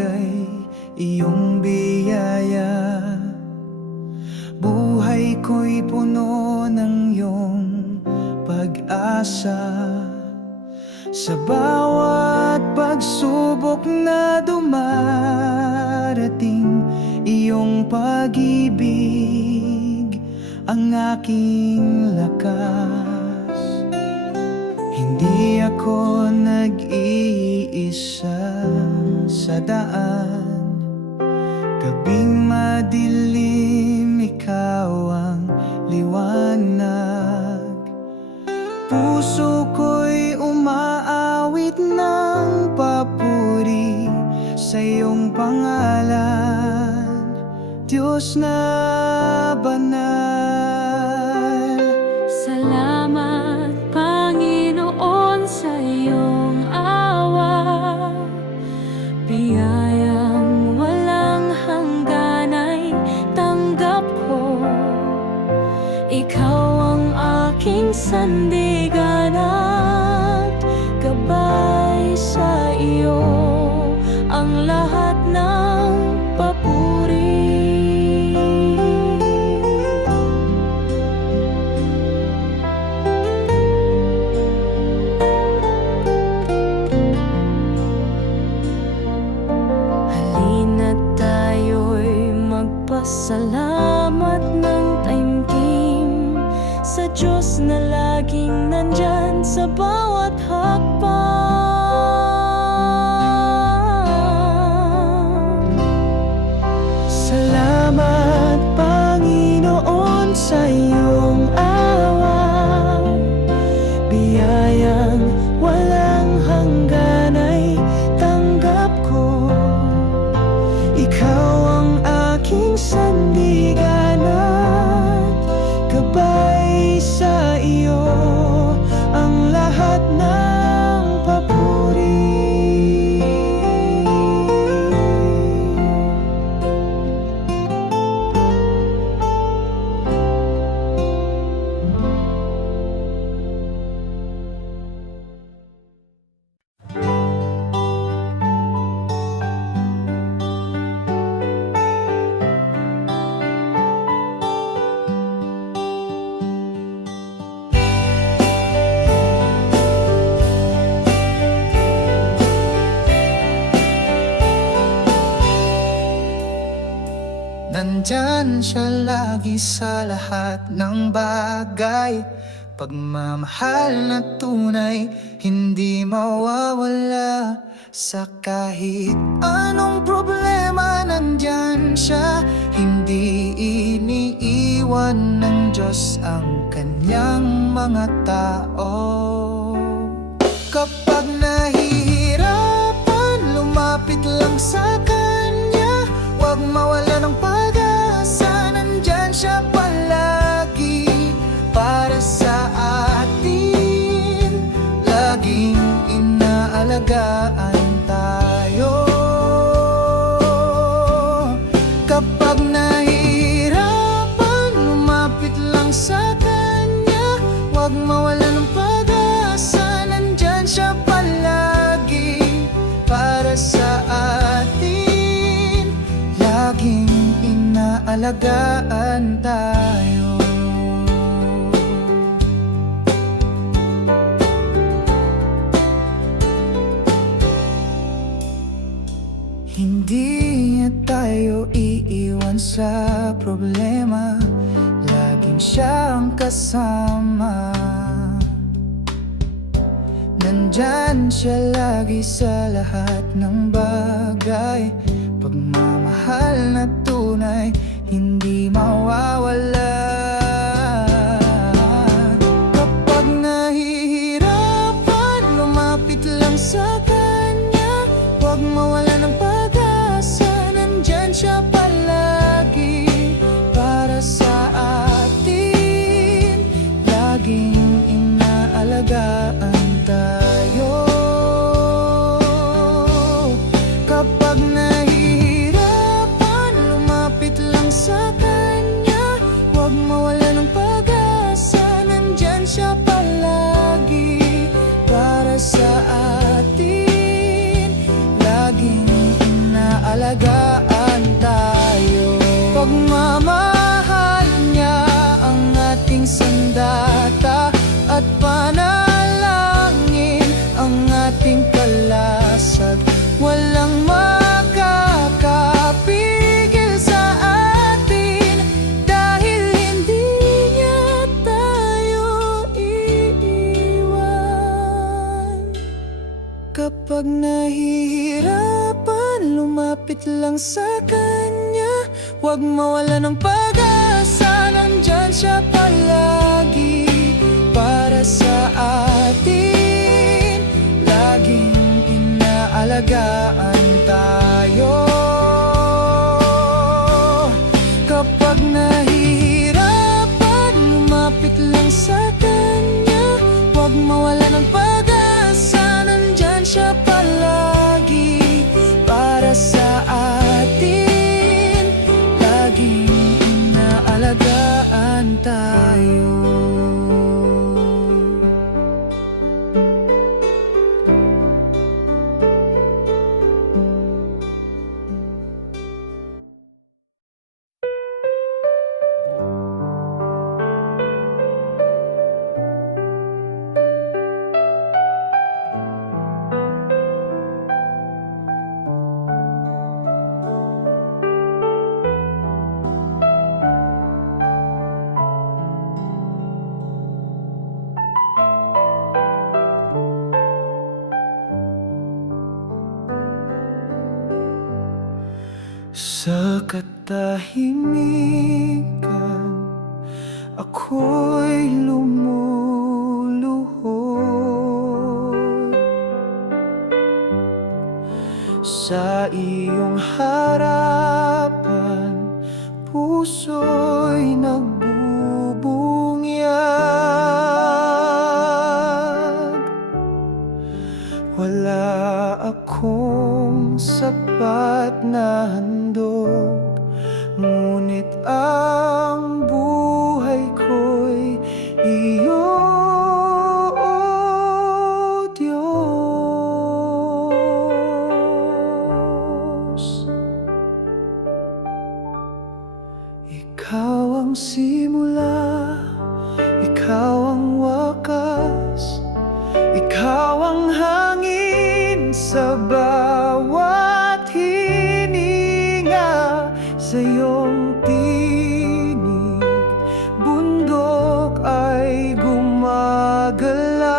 bagay iyong biyaya. Buhay ko'y puno ng iyong pag-asa. Sa bawat pagsubok na dumarating, iyong pag-ibig ang aking lakas. Hindi ako nag-iisa sa daan, gabing madilim, ikaw ang liwanag. Puso ko'y umaawit ng papuri sa iyong pangalan, Diyos na banal. Salamat, Panginoon, sa iyong awa. Biyayang walang hanggan ay tanggap ko. Ikaw ang aking sandigan at gabay. Sa iyo ang lahat ng papuri. Halina't tayo'y magpasalamat ng taimtim sa Diyos na laging nandyan sa bawat hakbang. Salamat, Panginoon, sa iyong awa. Biyayang walang hanggan ay tanggap ko. Ikaw ang aking sandigan at gabay. Sa iyo ang lahat ng papuri. Nandyan siya lagi sa lahat ng bagay. Pagmamahal na tunay, hindi mawawala. Sa kahit anong problema, nandyan siya. Hindi iniiwan ng Diyos ang kanyang mga tao. Kapag nahihirapan, lumapit lang sa Kanya. Huwag mawala ng pag-asa, nandyan siya palagi para sa atin. Laging inaalagaan tayo. Kapag nahihirapan, lumapit lang sa Kanya. Huwag mawala ng pag-asa, nandyan siya palagi para sa atin. Laging inaalagaan tayo. Hindi niya tayo iiwan sa problema. Laging siya ang kasama. Nandyan siya lagi sa lahat ng bagay. Pagmamahal na tunay, hindi mawawala. Kapag nahihirapan, lumapit lang sa Kanya. Huwag mawala ng pag-asa, nandyan siya palagi para sa atin. Laging inaalagaan tayo. Kapag nahihirapan, lumapit lang sa Kanya. Huwag mawala ng pag-asa, nandyan siya palagi para sa atin. Laging inaalagaan alagaan tayo. Pagmamahal niya ang ating sandata, at panalangin ang ating kalasag. Walang makakapigil sa atin, dahil hindi niya tayo iiwan. Kapag nahihirapan, lumapit lang sa Kanya. Huwag mawala ng pag-asa, nandyan siya palagi para sa atin. Laging inaalagaan tayo. Kapag nahihirapan, lumapit lang sa Kanya. Huwag mawala ng pag-asa, nandyan siya palagi para sa atin. Laging inaalagaan tayo. Sa katahimikan, ako'y lumuluhod. Sa iyong harapan, puso'y nagbubunyag. Wala akong sapat na handog, ngunit ang buhay ko'y iyo, O Diyos. Ikaw ang simula, Ikaw ang wakas, Ikaw ang hangin sa bawat hininga. Sa iyong tinig, bundok ay gumagalaw.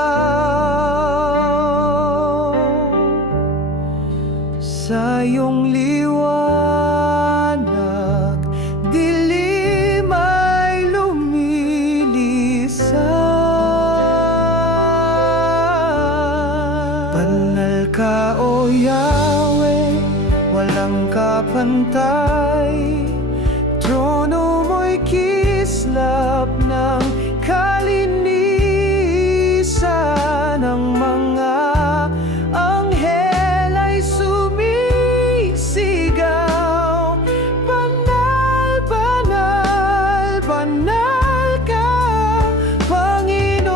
Sa iyong liwanag, dilim ay lumilisan. Banal ka, O Yahweh, walang kapantay. Trono mo'y kislap ng kalinisan. Ang mga anghel ay sumisigaw, banal, banal, banal ka, Panginoon.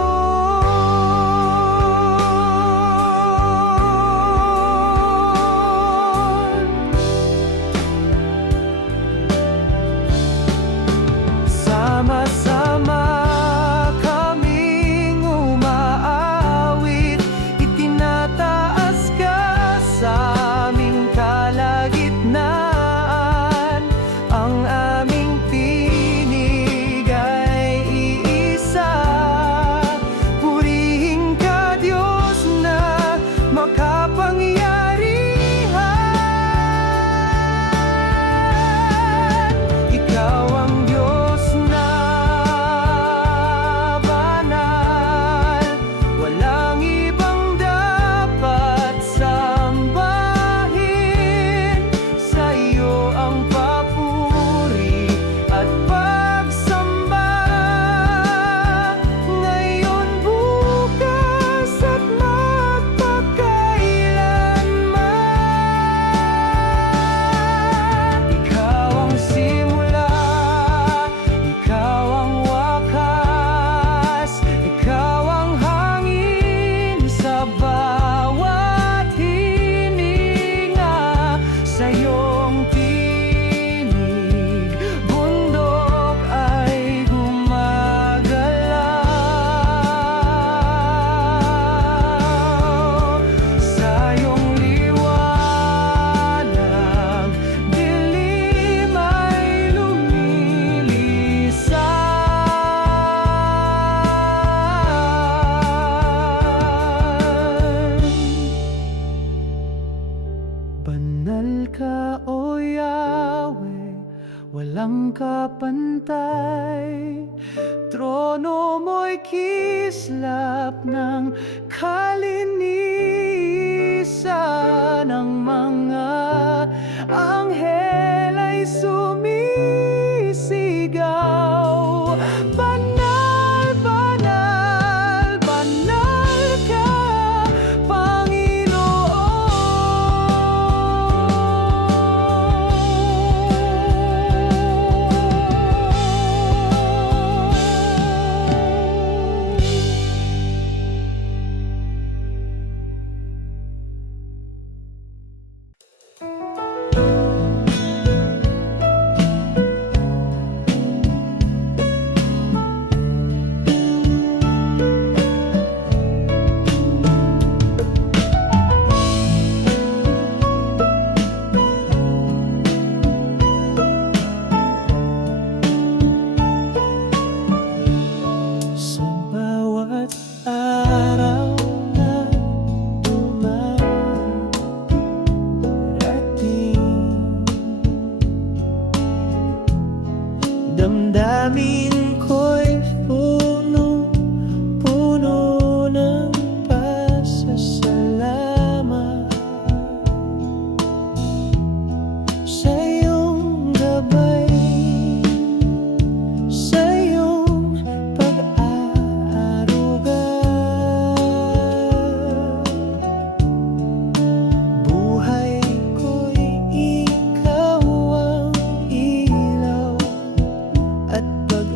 Sama-sama kaming umaawit, o Yahweh, walang kapantay. Trono mo'y kislap ng kalinisan, ng mga anghel ay sumisigaw. Banal, banal, banal ka, Panginoon. Sa bawat araw na dumarating, damdamin ko'y punong-puno ng pasasalamat sa iyong gabay, sa iyong pag-aaruga. Buhay ko'y ikaw ang ilaw at pag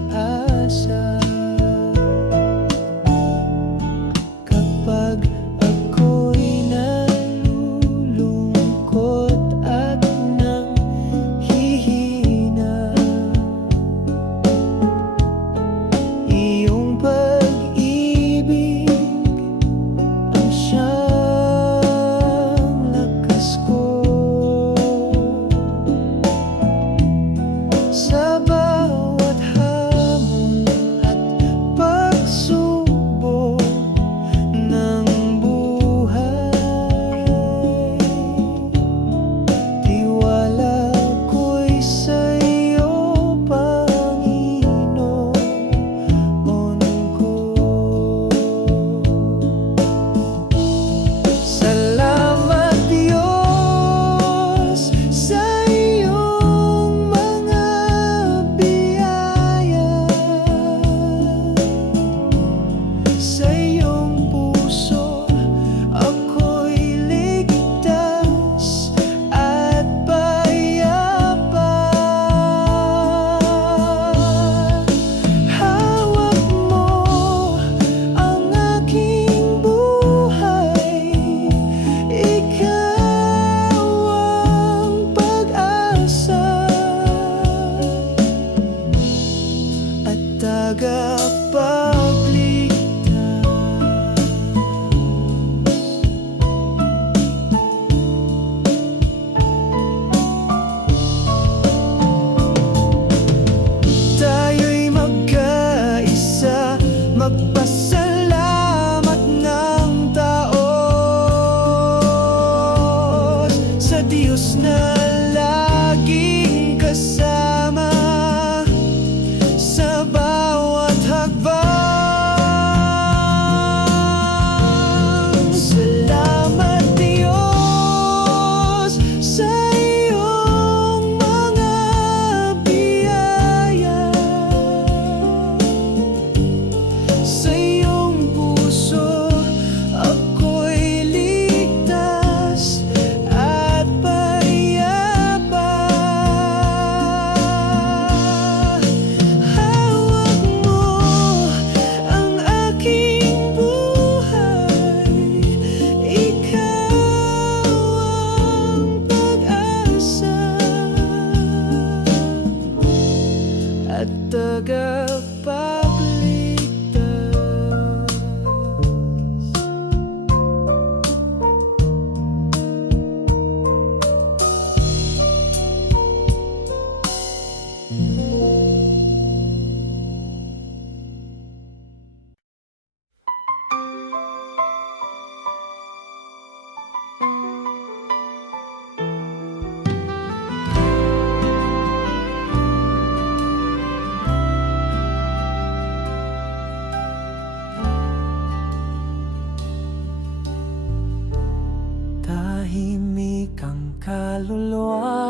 kaluluwa.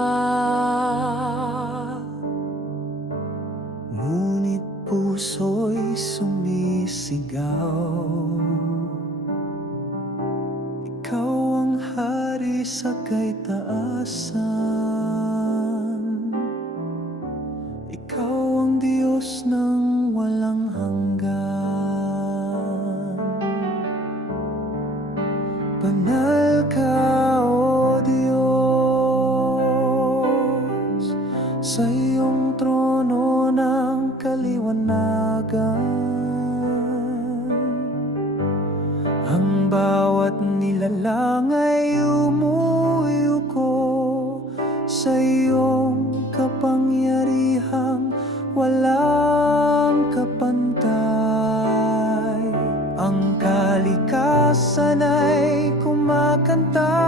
Ngunit puso'y sumisigaw, ikaw ang hari sa kaitaasan, ikaw ang Diyos ng walang hanggan. Banal ka, O Diyos, sa iyong trono ng kaliwanagan. Ang bawat nilalang ay umuyuko sa iyong kapangyarihang walang kapantay. Ang kalikasan ay kumakanta,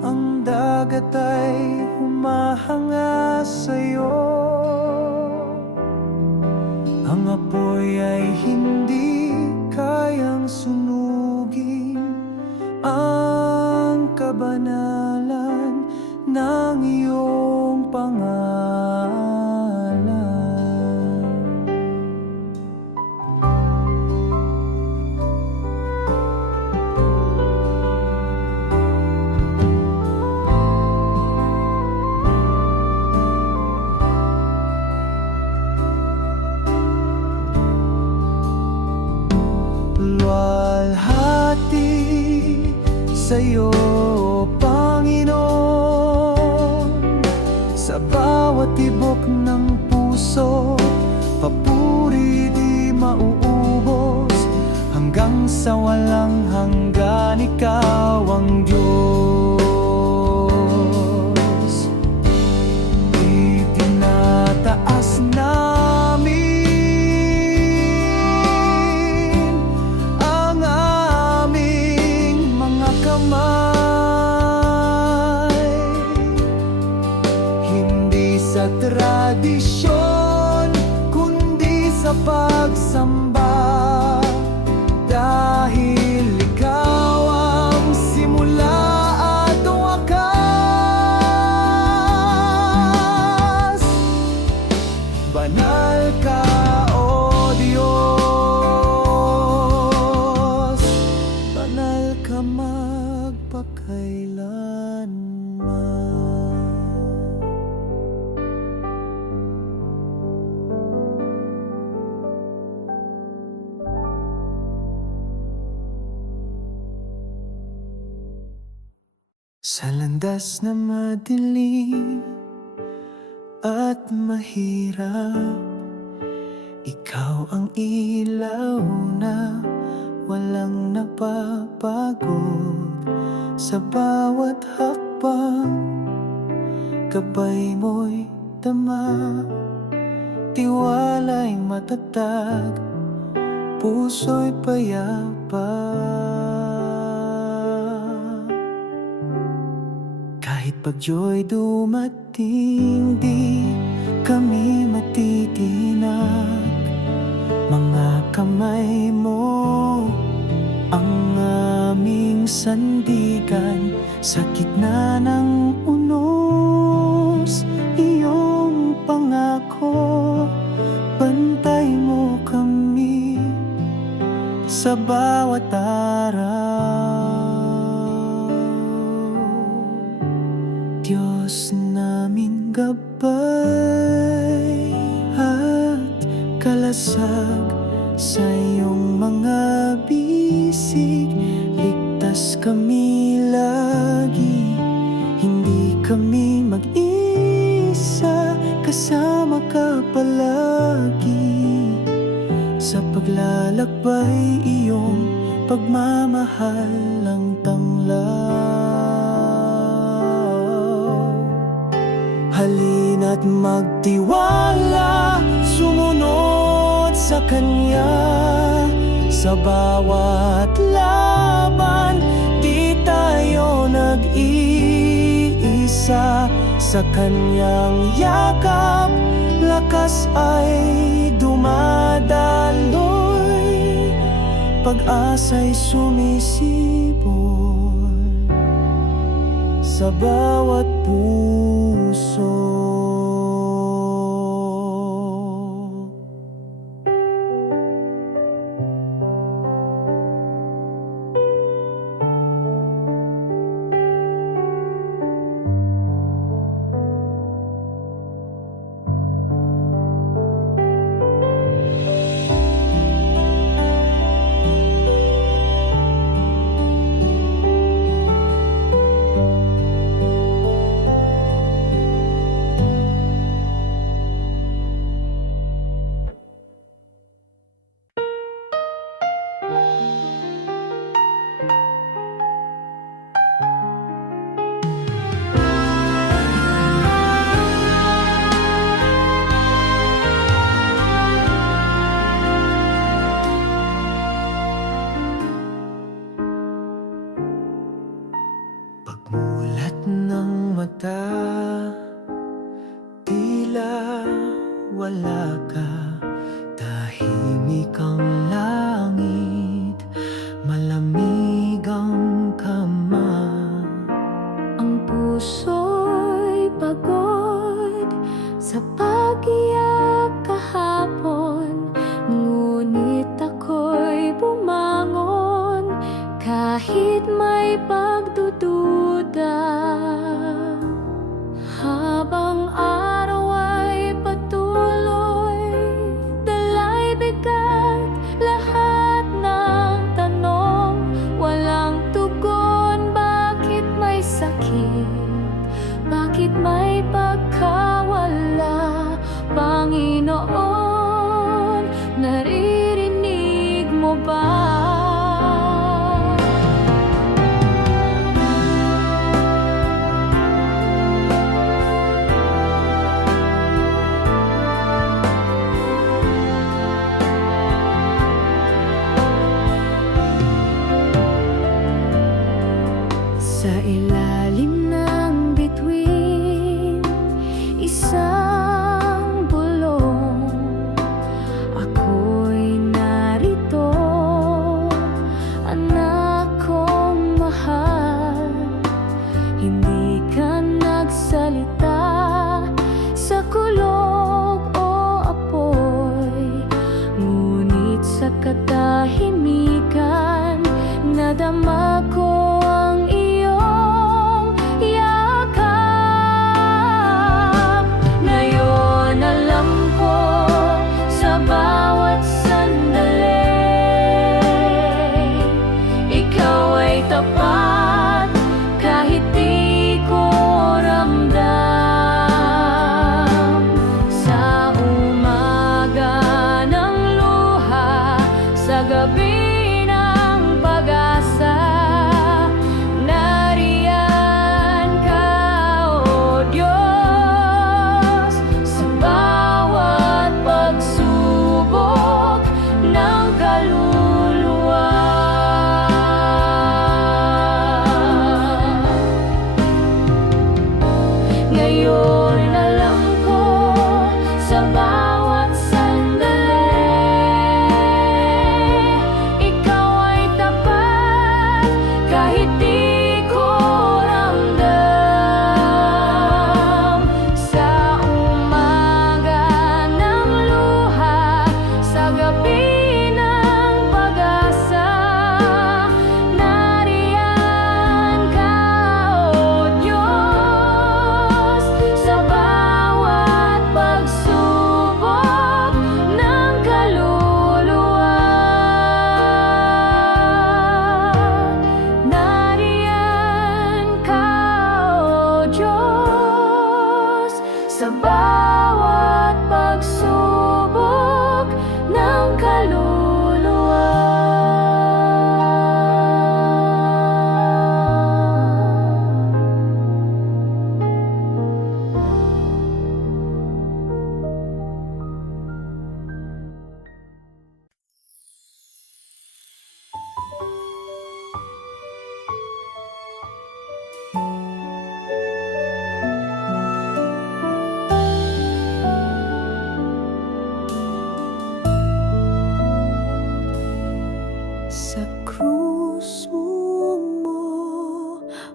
ang dagat ay humahanga sa'yo, ang apoy ay hindi kayang sunugin ang kabanalan ng iyong pangalan. Luwalhati sa'yo, Panginoon, sa bawat tibok ng puso. Papuri di mauubos, hanggang sa walang hanggan. Ikaw ang Diyos. Itinataas namin ang aming mga kamay, hindi sa tradisyon kundi sa pagsamba, dahil ikaw ang simula at wakas. Banal ka, O Diyos, banal ka magpakailanman. Sa landas na madilim at mahirap, ikaw ang ilaw na walang napapagod. Sa bawat hakbang, gabay mo'y dama, tiwala'y matatag, puso'y payapa. Kahit pagdiyo'y dumating, di kami matitinag. Mga kamay mo ang aming sandigan, sa gitna ng unos, iyong pangako. Bantay mo kami sa bawat araw. Diyos namin gabay at kalasag, sa iyong mga bisig ligtas kami lagi. Hindi kami mag-isa, kasama ka palagi. Sa paglalakbay, iyong pagmamahal ang tanglaw. Halina't magtiwala, sumunod sa Kanya. Sa bawat laban, di tayo nag-iisa. Sa Kanyang yakap, lakas ay dumadaloy, pag-asa'y sumisibol. sa bawat puso. Pagmulat ng mata, tila wala ka. Tahimik ang langit, malamig ang kama. Ang puso'y pagod sa pag-iyak kahapon, ngunit ako'y bumangon kahit may pagdududa. Habang araw ay patuloy, dala'y bigat, lahat ng tanong walang tugon. Bakit may sakit? Bakit may pagkawala? Panginoon, naririnig mo ba? Sa ilalim ng bituin, isang bulong, ako'y narito, anak kong mahal. Hindi ka nagsalita sa kulog o apoy, ngunit sa katahimikan nadama ko ang iyong yakap. Ngayon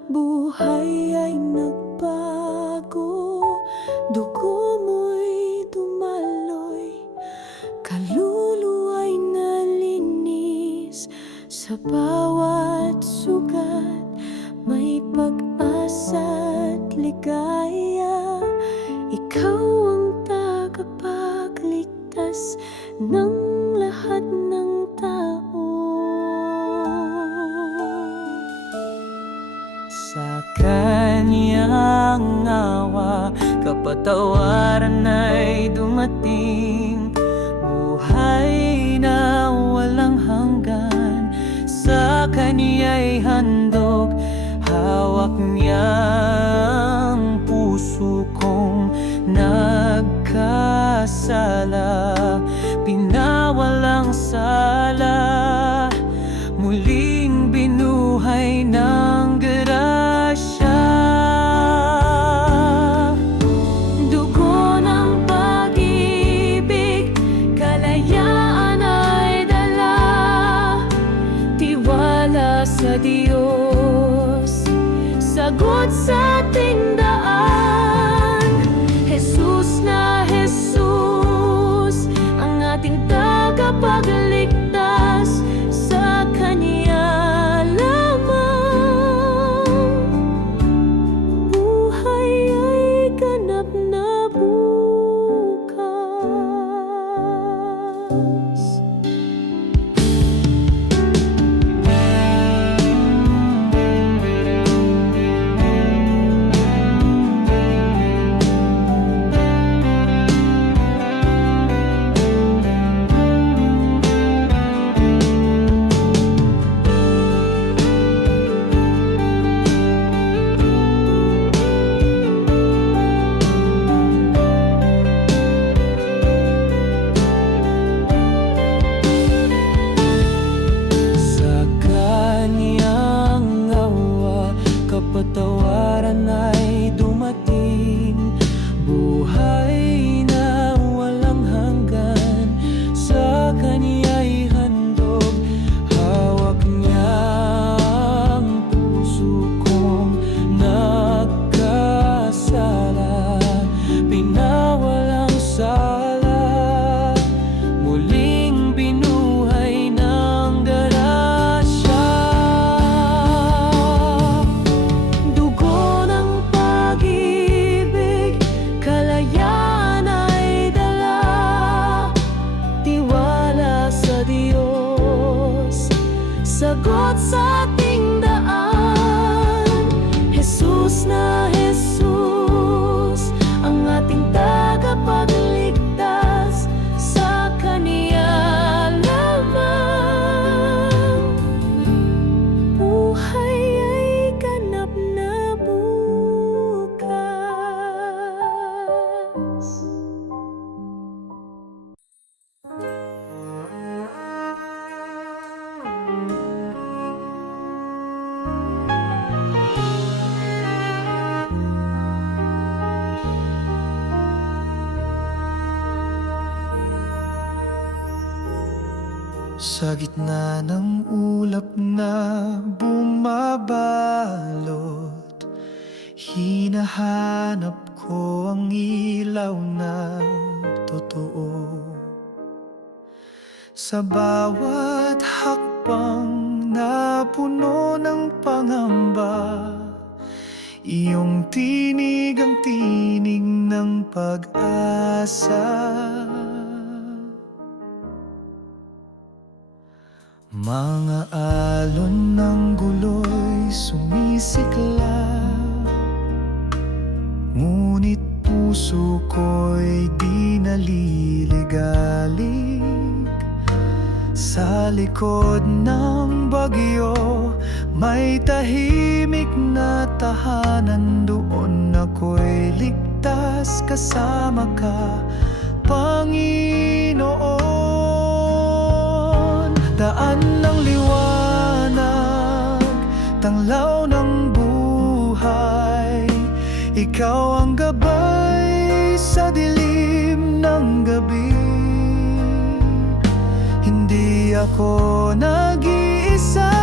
buhay ay nagbago. Dugo mo'y dumaloy, kaluluwa'y nalinis. Sa bawat sugat may pag-asa't ligaya. Ikaw ang tagapagligtas ng lahat ng tao. Sa kanyang awa, kapatawaran ay dumating. Buhay na walang hanggan, sa kanya'y handog. Hawak niya ang puso kong nagkasala, pinawalang sala, muling binuhay ng grasya. Dugo ng pag-ibig, kalayaan ay dala, tiwala sa Diyos, sagot sa ating daan. Jesus na Jesus, ang ating tagapagligtas, sa Kanya lamang buhay ay ganap na bukas. Kapatawaran ay dumating. Buhay na walang hanggan, sa kanya'y handog. Hawak niya ang puso kong nagkasala, pinawalang sala, muling binuhay ng grasya. Sagot sa ating daan. Jesus na Jesus, ang ating tagapagligtas, sa Kanya lamang buhay ay ganap na bukas. Sa gitna ng ulap na bumabalot, hinahanap ko ang ilaw na totoo. Sa bawat hakbang na puno ng pangamba, iyong tinig ang tinig ng pag-asa. Mga alon ng gulo'y sumisiklab, ngunit puso ko'y di naliligalig. Sa likod ng bagyo, may tahimik na tahanan. Doon ako'y ligtas, kasama ka, Panginoon. Daan ng liwanag, tanglaw ng buhay, ikaw ang gabay sa dilim ng gabi. Hindi ako nag-iisa,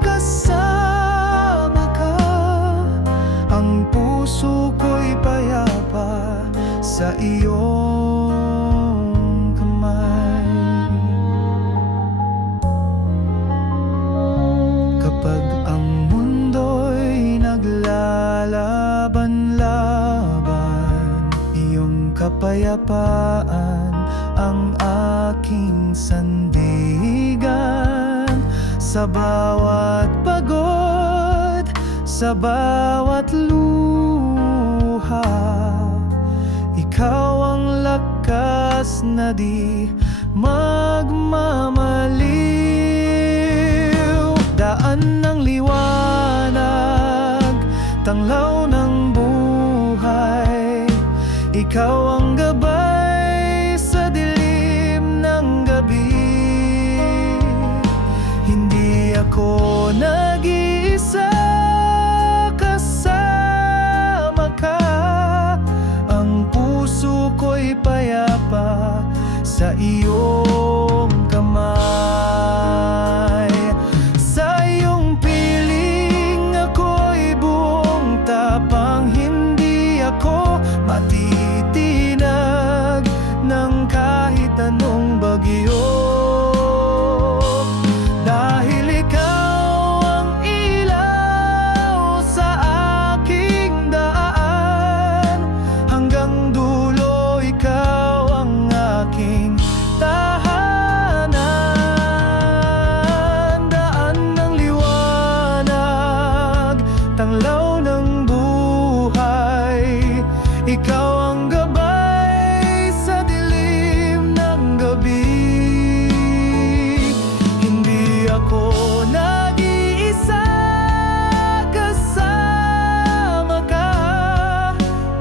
kasama ka. sa iyong kamay. Kapag ang mundo'y naglalaban-laban, iyong kapayapaan ang aking sandigan. Sa bawat pagod, sa bawat luha, ikaw ang lakas na di magmamaliw. Daan ng liwanag, tanglaw ng buhay, ikaw ang gabay sa dilim ng gabi. Hindi ako nag-iisa, kasama ka. Ang puso ko'y payapa sa iyong kamay. Sa iyong piling ako'y buong tapang, hindi ako matitinag ng kahit anong bagyo. Dahil ikaw ang ilaw sa aking daan, hanggang dulo ikaw ang aking tahanan. Daan ng liwanag, tanglaw ng buhay, ikaw ang gabay sa dilim ng gabi. Hindi ako nag-iisa, kasama ka.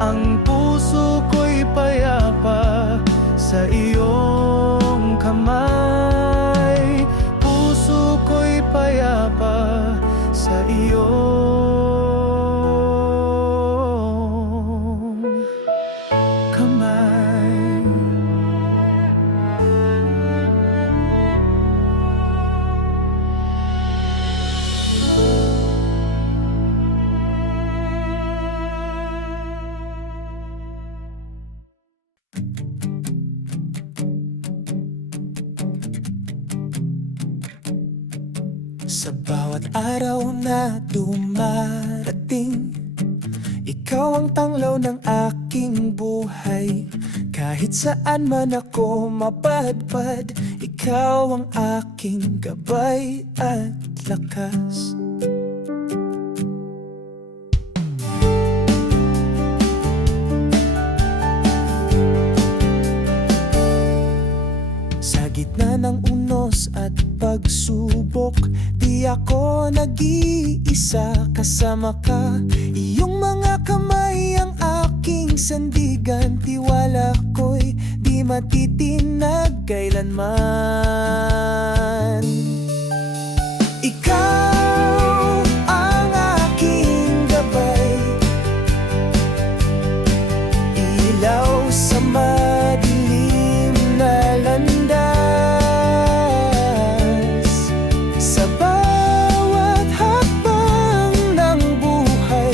Ang puso ko'y payapa sa iyong kamay. Puso ko'y payapa sa iyong kamay. Sa bawat araw na dumarating, ikaw ang tanglaw ng aking buhay. Kahit saan man ako mapadpad, ikaw ang aking gabay at lakas. Sa gitna ng unos at pagsubok, di ako nag-iisa, kasama ka. Iyong mga kamay ang aking sandigan, tiwala ko'y di matitinag kailanman. Ikaw ang aking gabay, ilaw sa madilim na landas. Sa bawat hakbang ng buhay,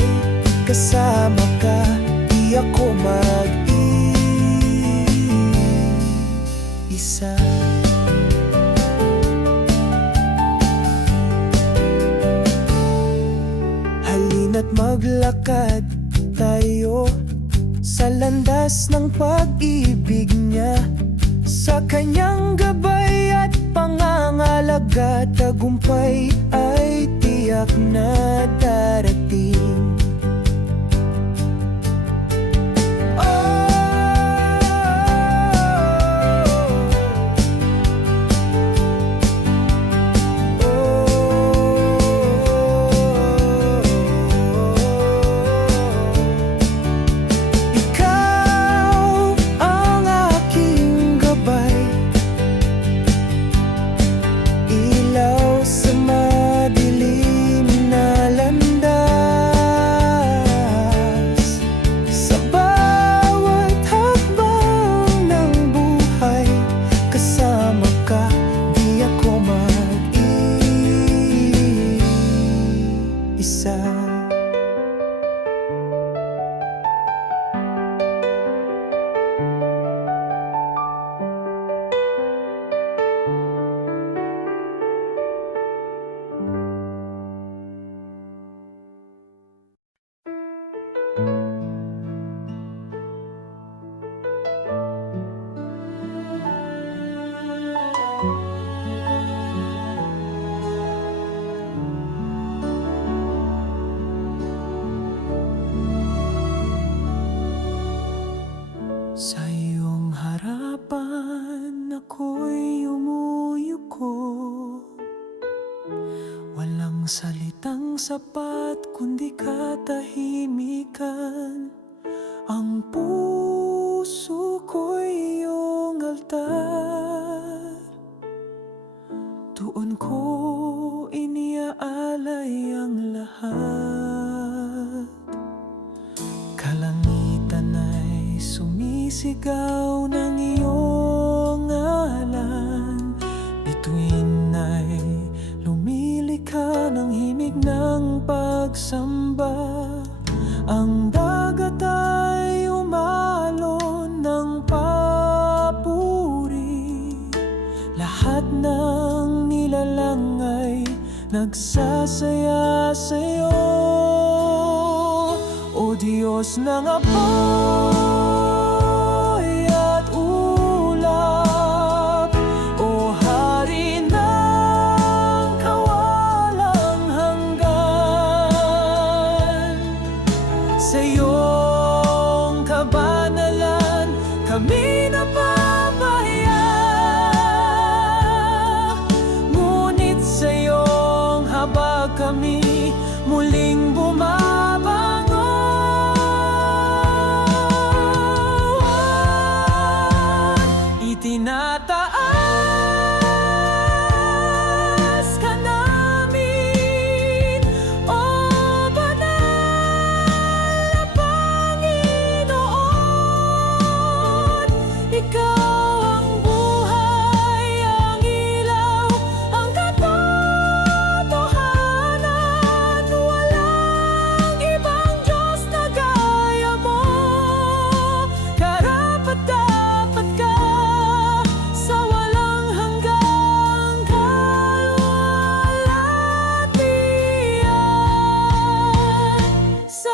kasama ka, di ako mag-iisa. Halina't maglakad tayo sa landas ng pag-ibig niya. Sa kanyang gabay at pangangalaga, tagumpay ay tiyak na darating. Ilaw sa madilim na landas. sapat kundi katahimikan. Ang puso ko'y iyong altar, doon ko iniaalay ang lahat. Kalangitan ay sumisigaw ng iyong ngalan, bituin ay lumilika ng himig ng pagsamba. Ang dagat ay umalon ng papuri, lahat ng nilalang ay nagsasaya sa'yo. O Diyos ng apoy at ulap, o Hari ng kawalang hanggan, sa iyong kabanalan kami napapahaya. Ngunit sa iyong habag kami muling bumabangon. Itinataas ka namin, O Banal na Panginoon. Ikaw ang buhay, ang ilaw, ang katotohanan. Walang ibang Diyos na gaya mo. Karapat-dapat ka sa walang hanggang kalwalhatian. Sa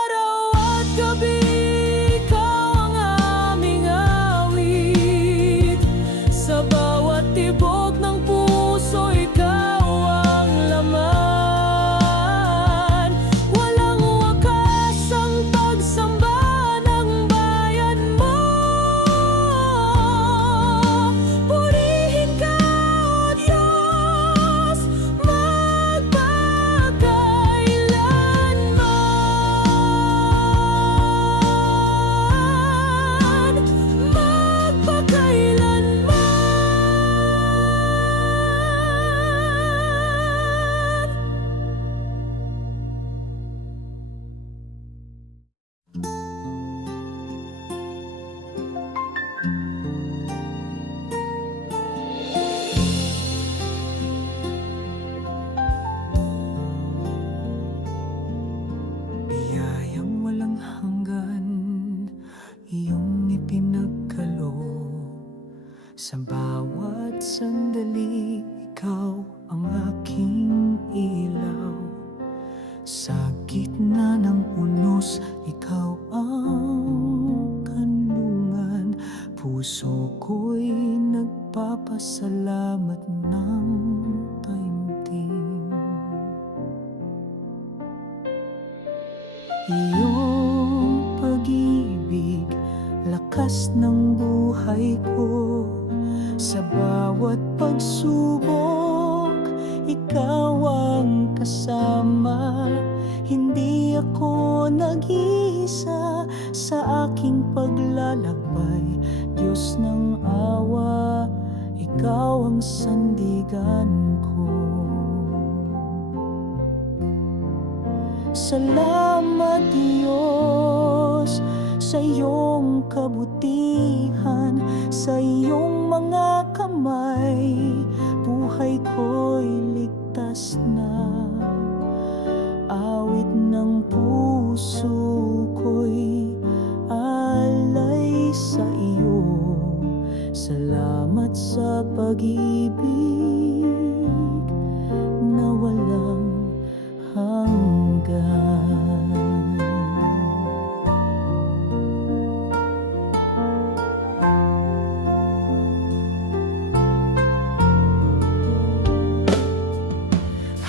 araw at gabi, ikaw ang aming awit. Sa bawat tibok ng puso, ikaw ang laman. Walang wakas ang pagsamba ng bayan mo. Purihin ka, O Diyos, magpakailanman. Biyayang walang hanggan, iyong ipinagkaloob. Sa bawat sandali, ikaw ang aking ilaw. Sa gitna ng unos, ikaw ang kanlungan. Puso ko'y nagpapasalamat ng taimtim. Iyong pag-ibig, lakas ng buhay ko. Sa bawat pagsubok, ikaw ang kasama. Hindi ako nag-iisa sa aking paglalakbay. Diyos ng awa, ikaw ang sandigan ko. Salamat Diyos sa iyong kabutihan, sa iyong mga kamay, buhay ko'y ligtas na. Awit ng puso ko'y alay sa iyo. Salamat sa pag-ibig na walang hanggan.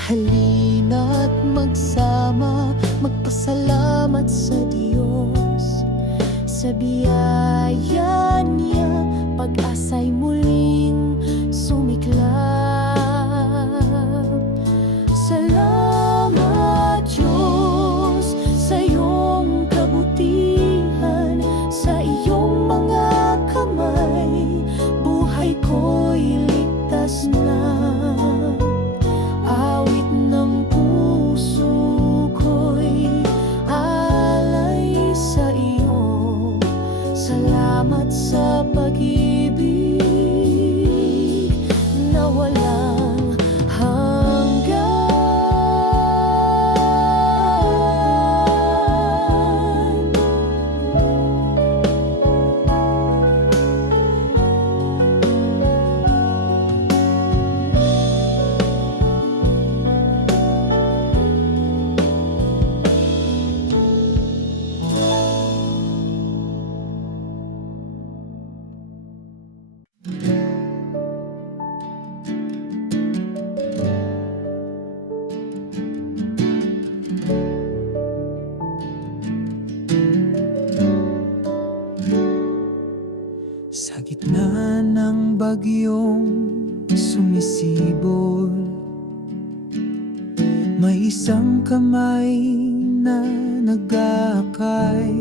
Halina't magsama, magpasalamat sa Diyos. Sa biyaya niya, pag-asa'y muling sumiklab. Salamat gitna ng bagyong sumisibol, may isang kamay na nag-aakay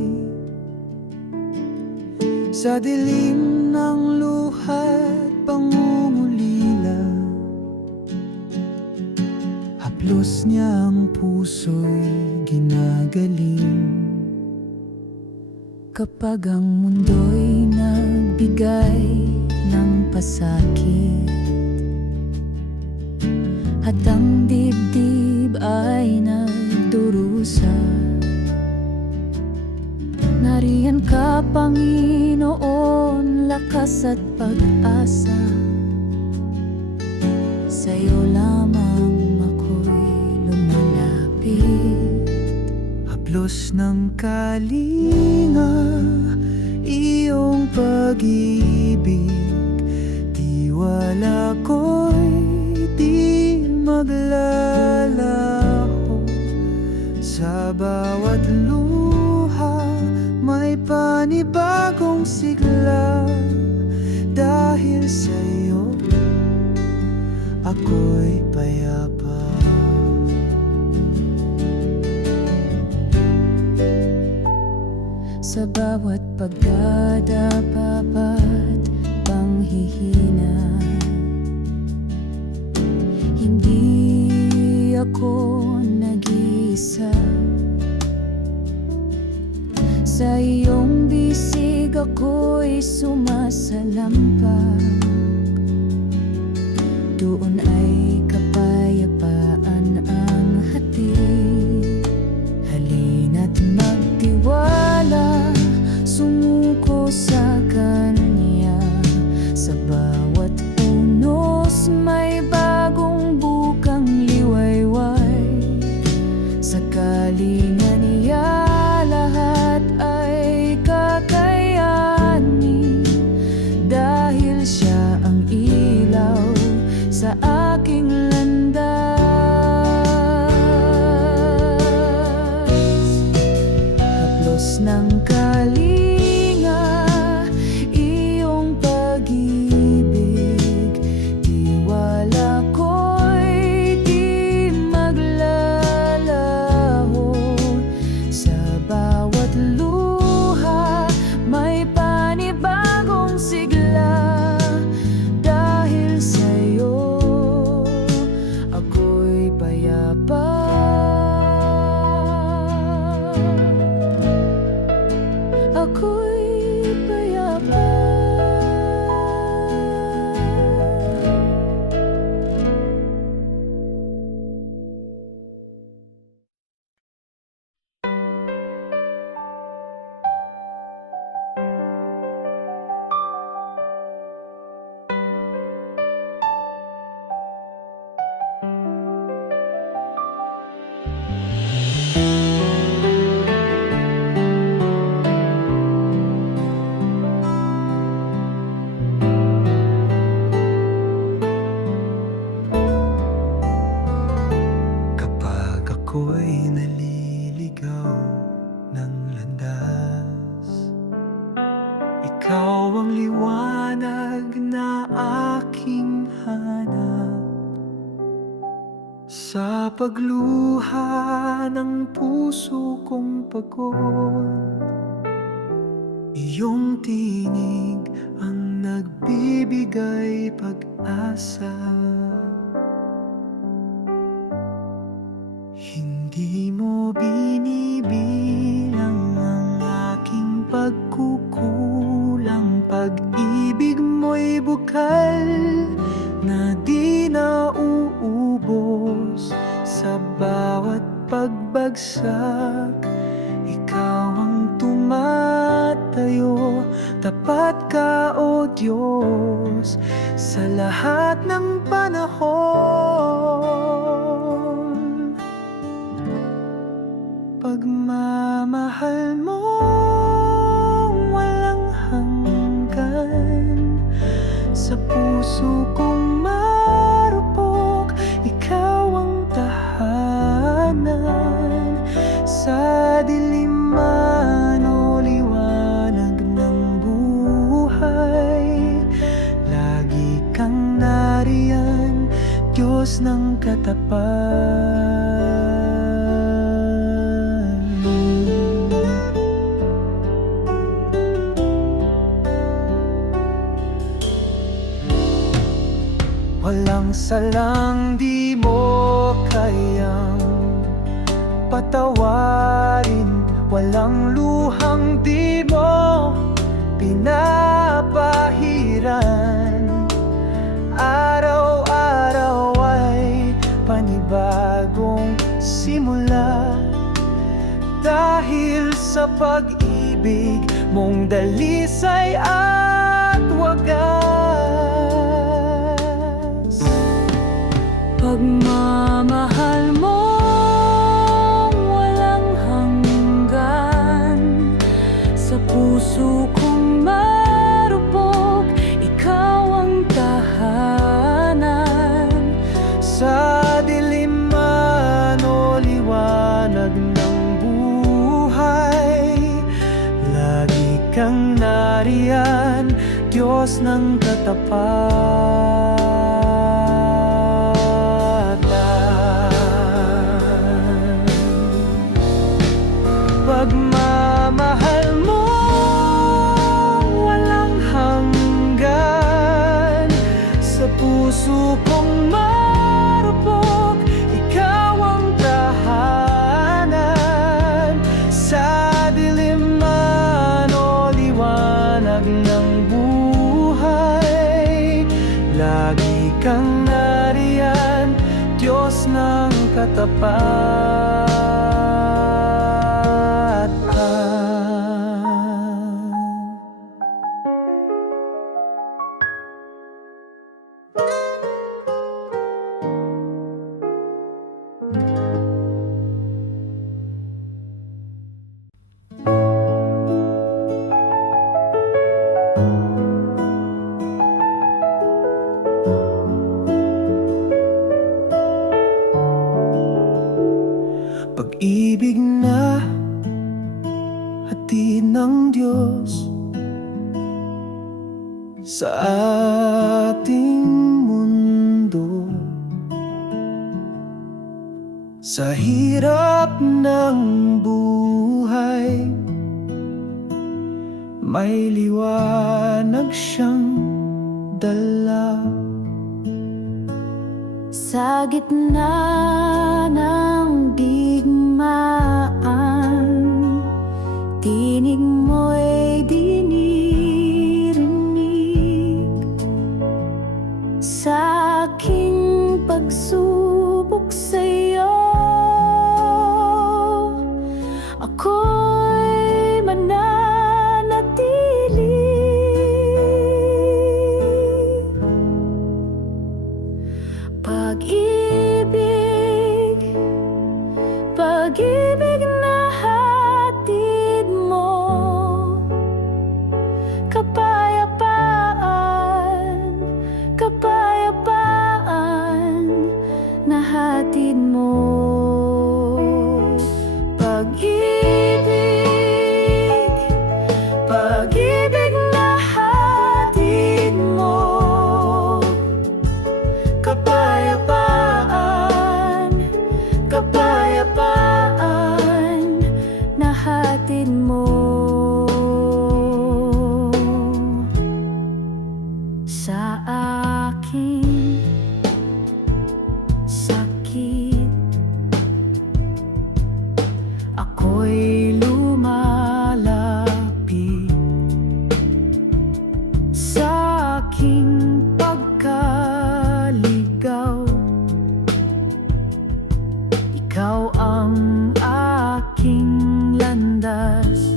sa dilim ng luha't pangungulila. Haplos niya ang puso'y ginagaling. Kapag ang mundo'y nagbigay ng pasakit at ang dibdib ay nagdurusa, nariyan ka, Panginoon, lakas at pag-asa. Sa'yo lamang ako'y lumalapit. Haplos ng kalinga, iyong pag-ibig, tiwala ko'y di maglalaho. Sa bawat luha may panibagong sigla. Dahil sa'yo ako'y payapa. Sa bawat pagdadapat, panghihina, hindi ako nag-iisa. Sa iyong bisig ako'y sumasalampak. Doon ay kapayapaan ang hatid. Halina't magtiwala, sumuko sa Kanya. Sa bawat unos may bagong bukang liwayway. Sa kalinga niya lahat ay kakayanin. Dahil siya ang ilaw sa aking landas. Haplos ng kalinga, iyong pag-ibig, tiwala ko'y di maglalaho. Sa bawat luha may panibagong sigla. Dahil sa'yo ako'y payapa. Ako'y payapa. Kapag ako'y naliligaw ng landas, ikaw ang liwanag na aking hanap. Sa pagluha ng puso kong pagod, iyong tinig ang nagbibigay pag-asa. Hindi mo binibilang ang aking pagkukulang. Pag-ibig mo'y bukal na di nauubos. Sa bawat pagbagsak, ikaw ang tumatayo. Tapat ka, O Diyos, sa lahat ng panahon. Pagmamahal mo walang hanggan. Sa puso kong marupok, ikaw ang tahanan. Sa dilim man o liwanag ng buhay, katapat. Walang salang di mo kayang patawarin, walang luhang di mo pinapahiran. Araw-araw ay panibagong simula, dahil sa pag-ibig mong dalisay at wagas. Pagmamahal mo walang hanggan, sa puso kong marupok, ikaw ang tahanan. Sa dilim man o liwanag ng buhay, lagi kang nariyan, Diyos ng katapatan. Pagmamahal mo walang hanggan, sa puso kong marupok, ikaw ang tahanan. Sa dilim man o liwanag ng buhay, lagi kang nariyan, Diyos ng katapatan. Pag-ibig na hatid ng Diyos sa ating mundo, sa hirap ng buhay, may liwanag siyang dala. Sa gitna ng digmaan, tinig mo'y dinirinig. Sa aking pagsubok sa'yo, ako'y mananatili. Pag-ibig, pag-ibig na hatid mo, kapayapaan, kapayapaan na hatid mo. Pag-ibig, pag-ibig na hatid mo, kapayapaan, kapayapaan na hatid mo. Sa aking sakit, ako'y lumalapit. Sa aking pagkaligaw, ikaw ang aking landas.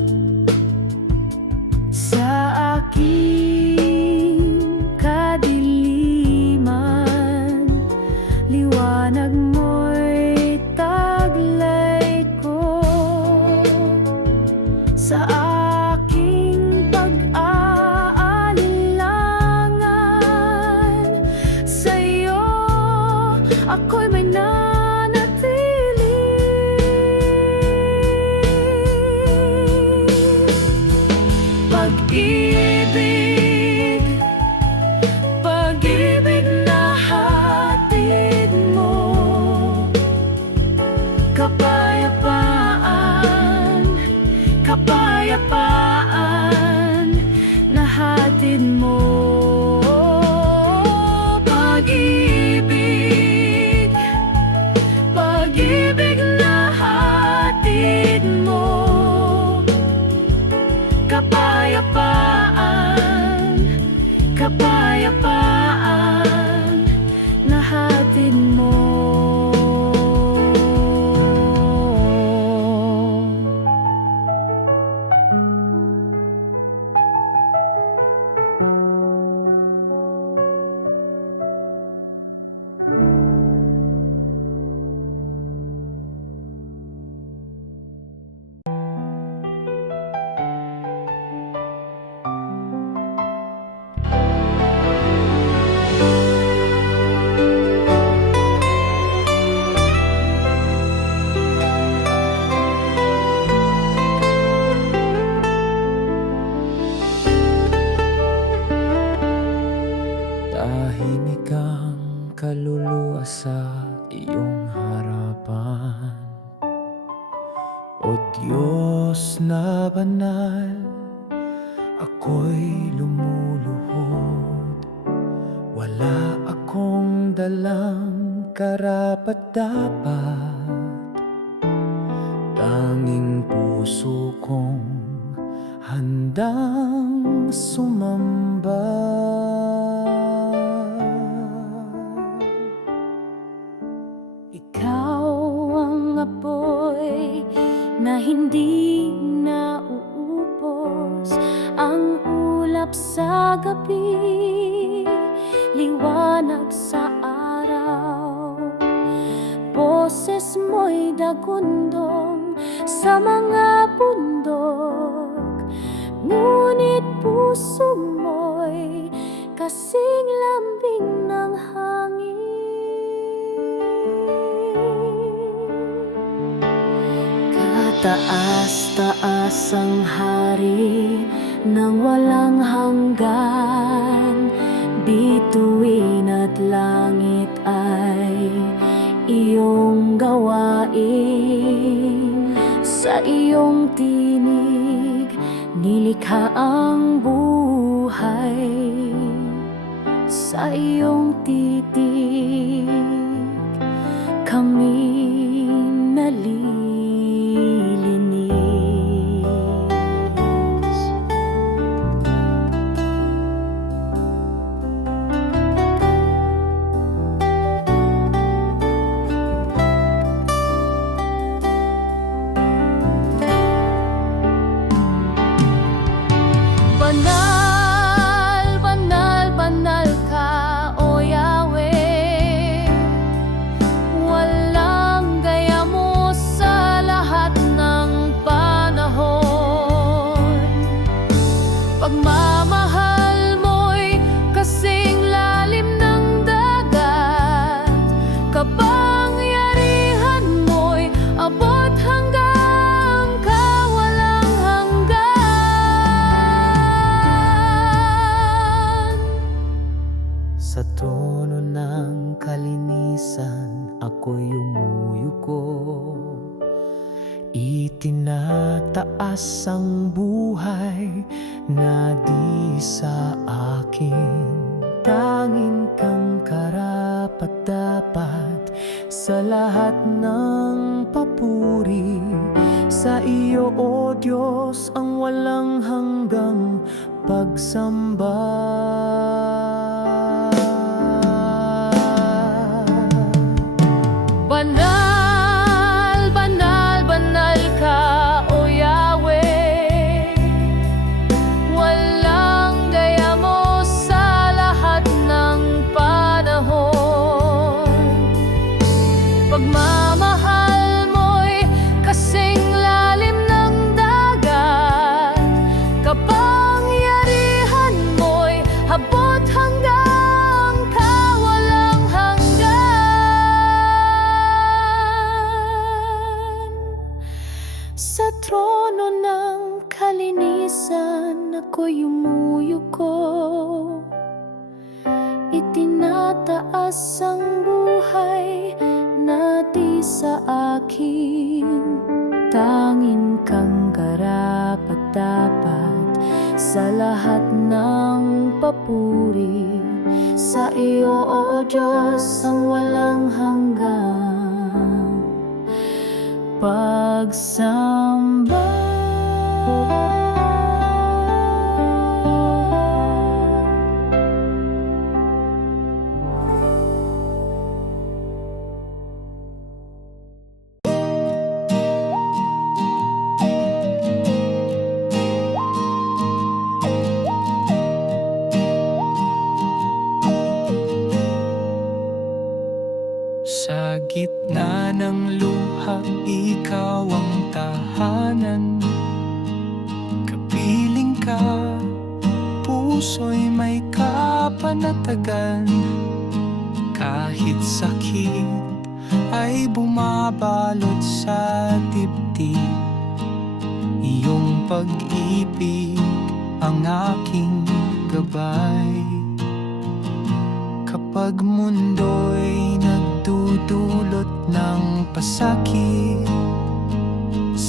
Diyos na banal, ako'y lumuluhod. Wala akong dalang karapat-dapat, tanging puso kong handang sumamba. Ikaw ang apoy na hindi nauubos, ang ulap sa gabi, liwanag sa araw. Boses mo'y dagundong sa mga bundok, ngunit puso mo'y kasing lambing ng hangin. Kataas-taas ang hari ng walang hanggan, bituin at langit ay iyong gawain. Sa iyong tinig nilikha ang buhay, sa iyong titig kami nalilinis. Banal, banal, banal ka, O Yahweh. Walang gaya mo sa lahat ng panahon. Pagmamahal mo'y kasing lalim ng dagat, kapangyarihan mo'y abot hanggang kawalang hanggan. Sa trono ng kalinisan ako'y umuyuko, itinataas ang buhay na di sa akin. Tanging kang karapat-dapat sa lahat ng papuri. Sa iyo, O Diyos, ang walang hanggang pagsamba. Banal, banal, banal ka, O Yahweh. Walang gaya mo sa lahat ng panahon. Pagmamahal mo'y kasing lalim ng dagat, kapangyarihan mo'y abot hanggang kawalang hanggan. Sa trono ng kalinisan ako'y umuyuko, itinataas ang buhay na di sa akin. Tanging kang karapat-dapat sa lahat ng papuri. Sa iyo, O Diyos, ang walang hanggang pagsamba. Sa gitna ng luha, ikaw ang tahanan. Kapiling ka, puso'y may kapanatagan. Kahit sakit ay bumabalot sa dibdib, iyong pag-ibig ang aking gabay. Kapag mundo'y nagdudulot ng pasakit,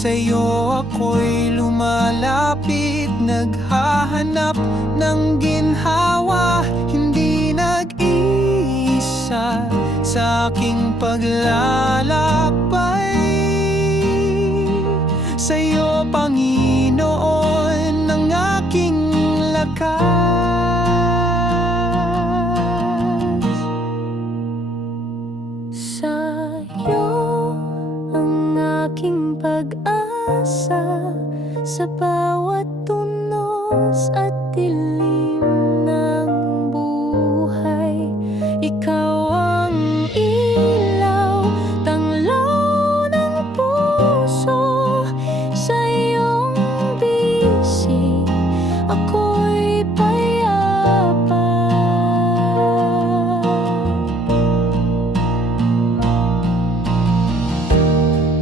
sa'yo ako'y lumalapit, naghahanap ng ginhawa, hindi nag-iisa sa aking paglalakbay. Sa'yo, Panginoon, ang aking lakas. Sa'yo ang aking pag-asa, sa bawat tunos at dilim ng buhay. Ikaw ang ilaw, tanglaw ng puso. Sa iyong bisig ako'y payapa.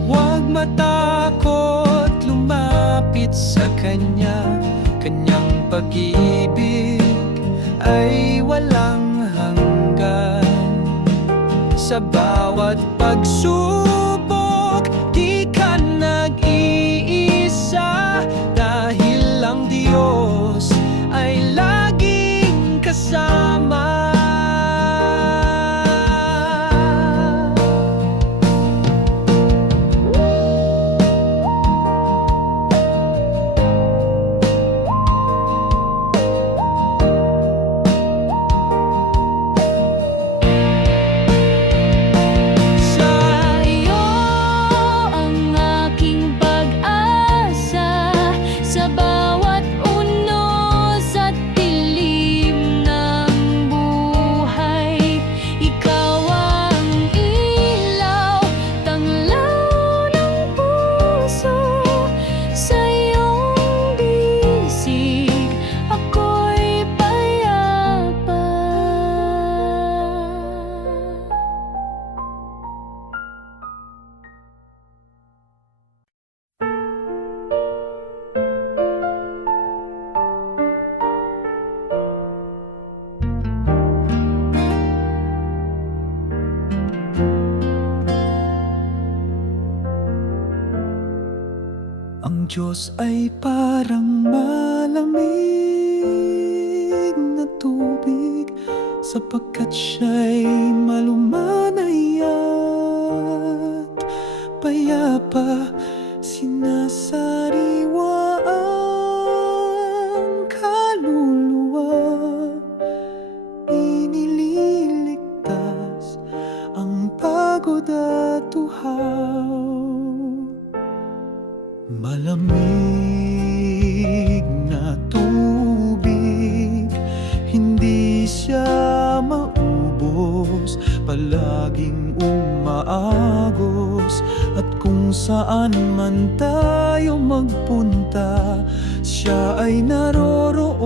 Huwag matakot lumapit sa Kanya, Kanyang pag-ibig ay walang hanggan. Sa bawat pagsubok, di ka nag-iisa, dahil ang Diyos ay laging kasama. Sa iyo ang aking pag-asa, sa bawat unos at dilim ng buhay. Ikaw ang ilaw, tanglaw ng puso. Sa iyong bisig ako'y payapa. Ang Diyos ay parang malamig na tubig, sapagkat siya'y malumanay at payapa. Sinasariwa ang kaluluwa, inililigtas ang pagod at uhaw. Malamig na tubig, hindi siya maubos, palaging umaagos. At kung saan man tayo magpunta, siya ay naroroon.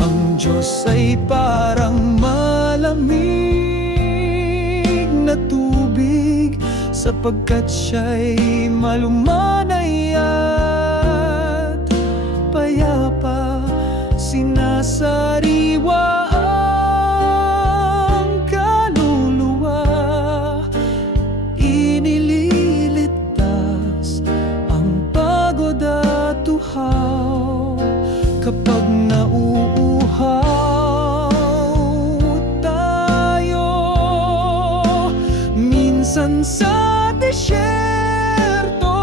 Ang Diyos ay parang malamig na tubig, sapagkat siya'y malumanay at payapa. Sinasariwa ang kaluluwa, inililigtas ang pagod at uhaw. Kapag nauuhaw tayo, minsan sa disyerto,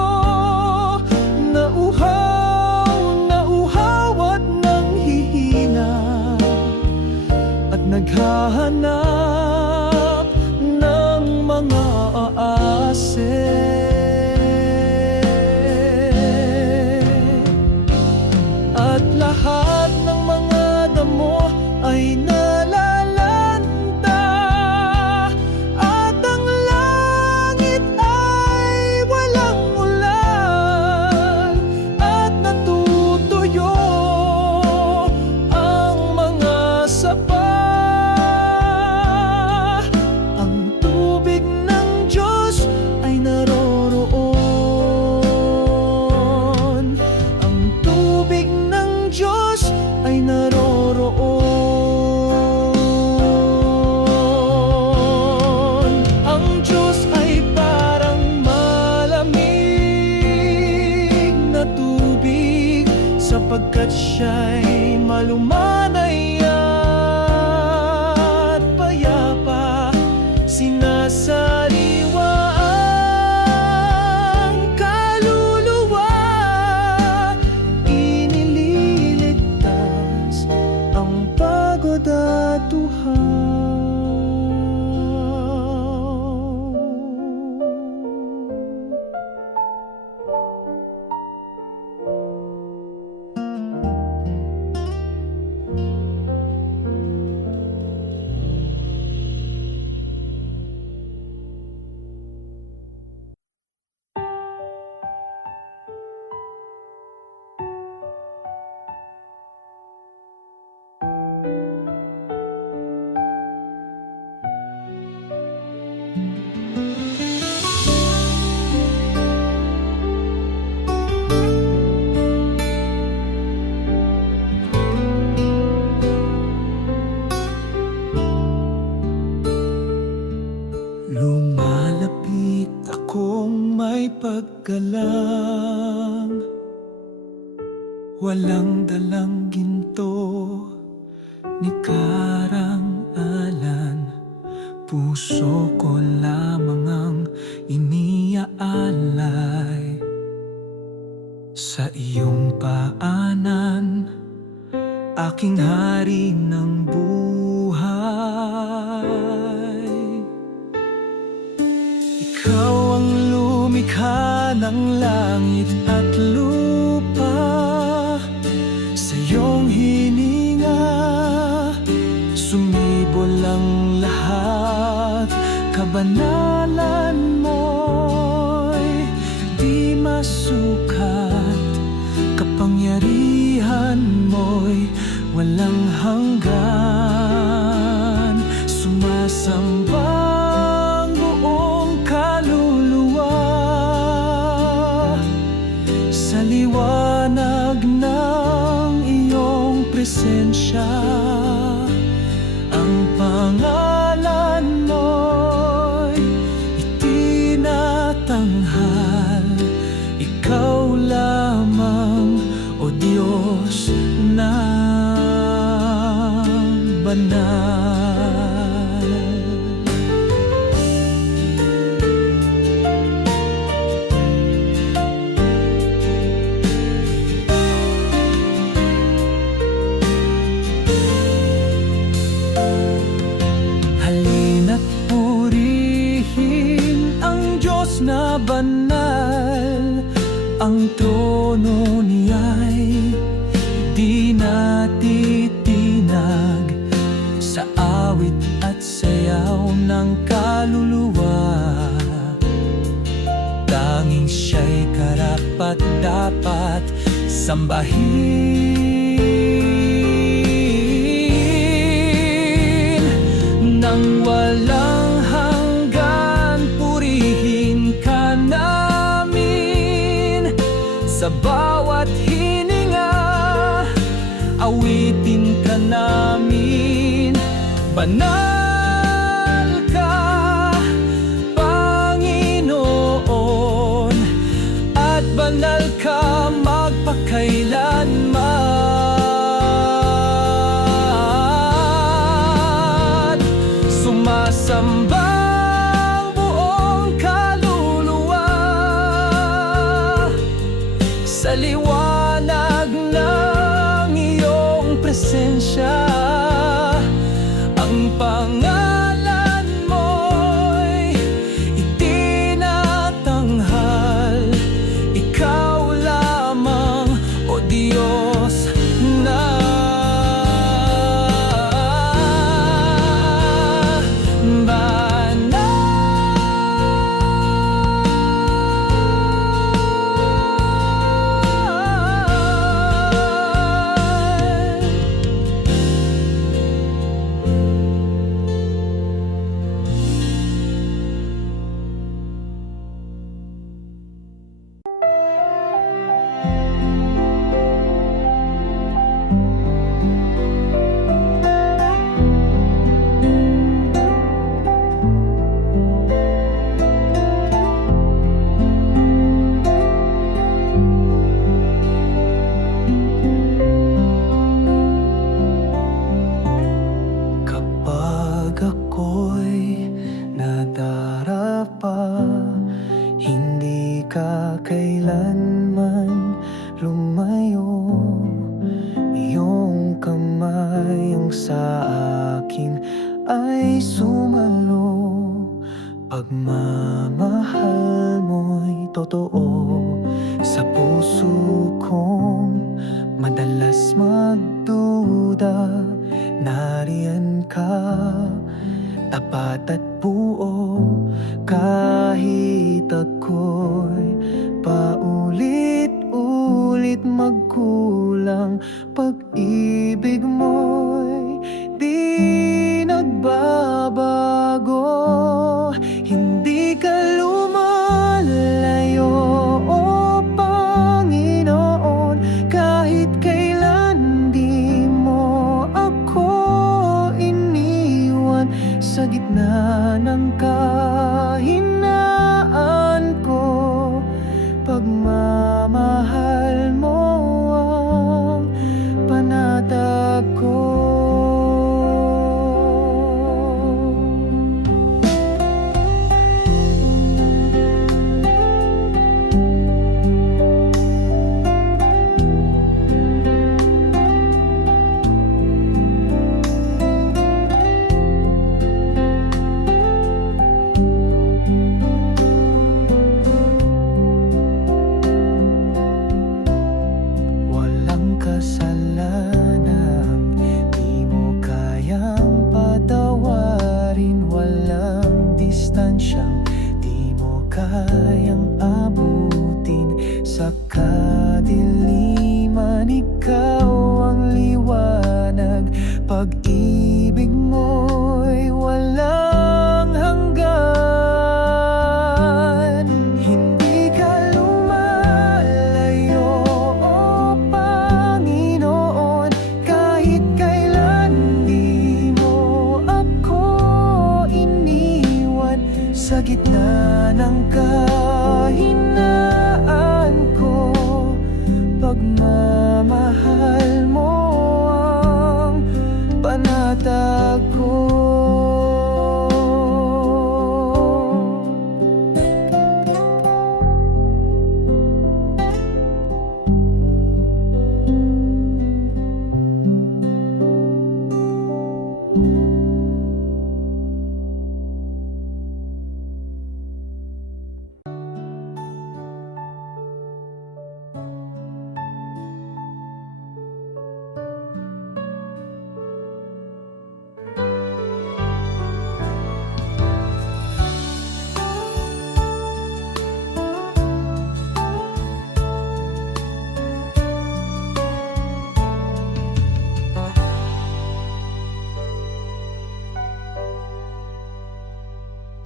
Pagkat siya'y malumanay at payapa, sinasariwa ang kaluluwa, inililigtas ang pagod at uhaw. Lumalapit akong may paggalang, walang dalang ginto ni karang-alan. Puso ko lamang ang iniaalay sa iyong paanan, aking hari ng buhay. Ikaw ang lumikha ng langit at lupa, sa iyong hininga sumibol ang lahat. Kabanalan mo'y di masukat, kapangyarihan mo'y walang hanggan. Sumasamba sa liwanag ng iyong presensya, ang pangalan mo'y itinatanghal. Ikaw lamang, O Diyos na banal. Na banal, ang trono niya'y di natitinag, sa awit at sayaw ng kaluluwa. Tanging siya'y karapat-dapat sambahin nang walang sa bawat hininga. Awitin ka namin, banal ka, Panginoon, at banal ka magpakailanman. Sumasamba sa liwanag ng iyong presensya, ang pangalan mo'y itinatanghal. Ikaw lamang, O Diyos na ka kailanman lumayo. Iyong kamay ang sa akin ay sumalo. Pagmamahal mo'y totoo sa puso kong madalas magduda. Nariyan ka, tapat at buo, kahit ako'y paulit-ulit magkulang. Pag-ibig mo'y di nagbabago. Hindi ka lumalayo, o Panginoon. Kahit kailan di mo ako iniwan. Sa gitna ng kahinaan ko, pagmamahal mo ang panatag ko. Kasalanan, di mo kayang patawarin. Walang distansyang di mo kayang abutin. Sa kadiliman, ikaw ang liwanag. Pag-ibig mo'y walang hanggan. Hindi ka lumalayo, o Panginoon. Kahit kailan di mo ako iniwan. Sa gitna ng kahinaan ko, pagmamahal mo ang panatag ko.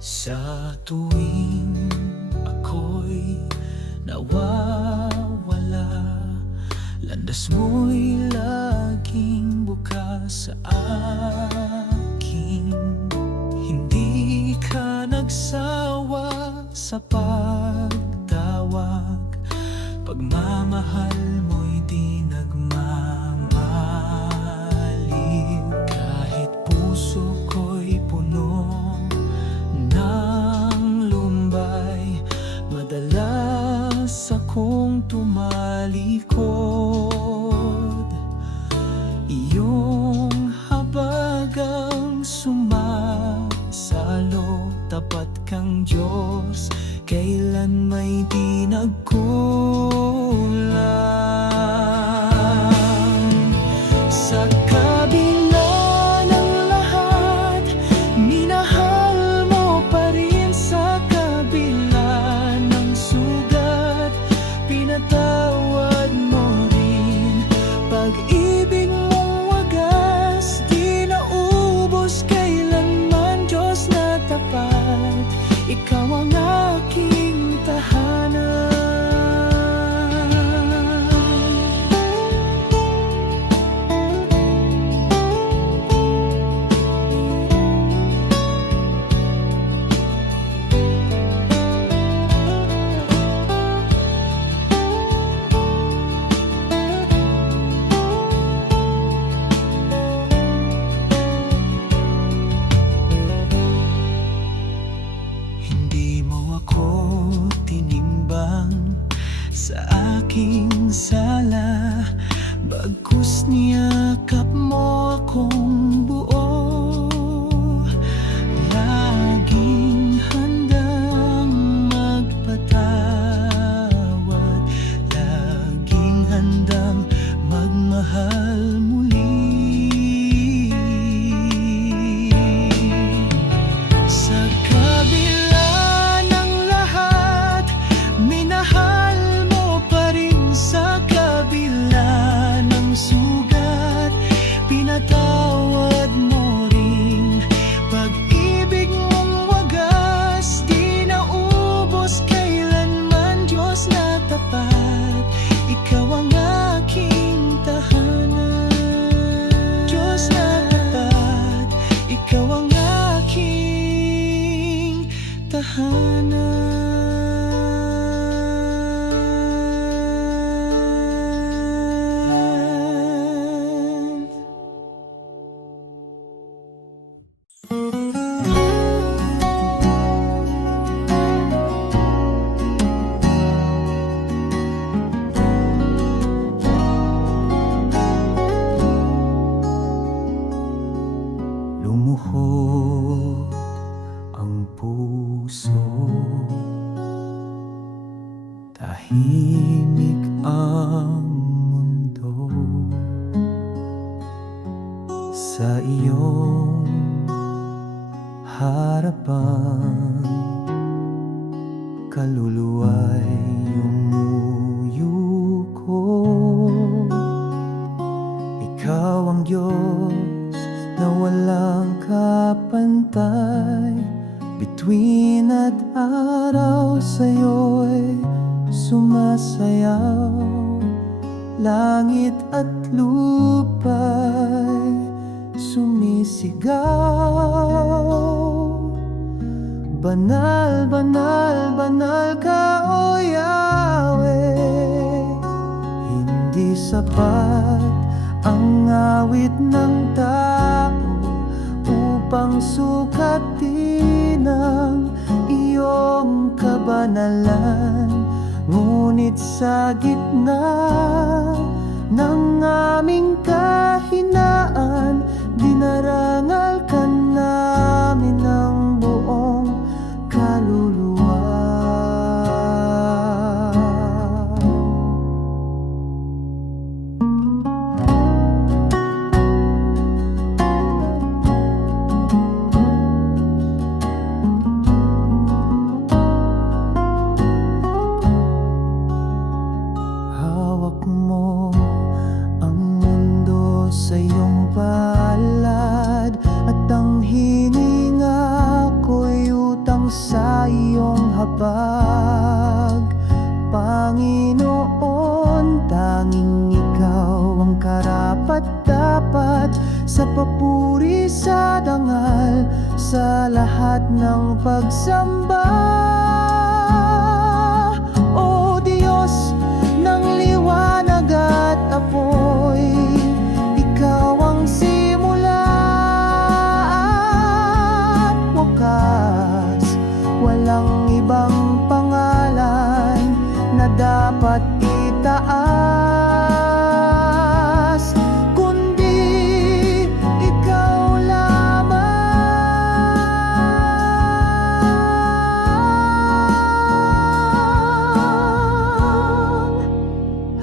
Sa tuwing ako'y nawawala, landas mo'y laging bukas sa akin. Hindi ka nagsawa sa pagtawag. Pagmamahal mo'y di nagmamaliw. Kahit puso ko'y puno ng lumbay, madalas akong tumalikod. Iyong habagang sumasalo, tapat kang Diyos, kailan may di nagkulang. Sa kabila ng lahat, minahal mo pa rin. Sa kabila ng sugat, pinatawad mo rin. Pag-ibig mong wagas, di naubos kailanman. Diyos na tapat, ikaw ang aking tahanan. Sa kabila ng lahat, minahal mo pa rin. Sa kabila ng sugat, pinatawad mo rin. Pag-ibig mong wagas, di naubos kailanman. Diyos na tapat, ikaw ang aking tahanan. Sa kabila ng lahat, minahal mo pa rin. Sa kabila ng sugat, pinatawad mo rin. Pag-ibig mong wagas, di naubos kailanman. Diyos na tapat, ikaw ang aking tahanan. sa aking sala. Bagkus niyakap mo akong buo, laging handang magpatawad, laging handang magmahal muli. Sa kabila ng lahat, minahal mo pa rin. Sa kabila ng sugat, pinatawad mo rin. Pag-ibig mong wagas, di naubos kailanman. Diyos na tapat, ikaw ang aking tahanan. Diyos na tapat, ikaw ang aking tahanan. Lumuhod ang puso, tahimik ang mundo. Sa iyong harapan, kaluluwa'y yumuyuko. Ikaw ang Diyos na walang kapantay, bituin at araw sa'yo'y sumasayaw. Langit at lupa'y sumisigaw. Banal, banal, banal ka, O Yahweh. Hindi sapat ang awit ng tao upang sukatin ang iyong kabanalan. Ngunit sa gitna ng aming kahinaan, dinarangal ka namin ng buong kaluluwa. Hawak mo ang mundo sa iyong palad, at ang hininga ko'y utang sa iyong habag. Panginoon, tanging ikaw ang karapat-dapat sa papuri, sa dangal, sa lahat ng pagsamba. O Diyos ng liwanag at apoy, ikaw ang simula at wakas. Walang ibang pangalan na dapat itaas, kundi ikaw lamang.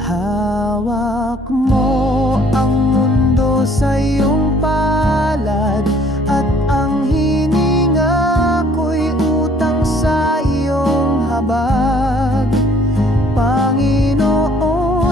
Hawak mo ang mundo sa iyong palad, at ang hininga ko'y utang sa iyong habag. Panginoon,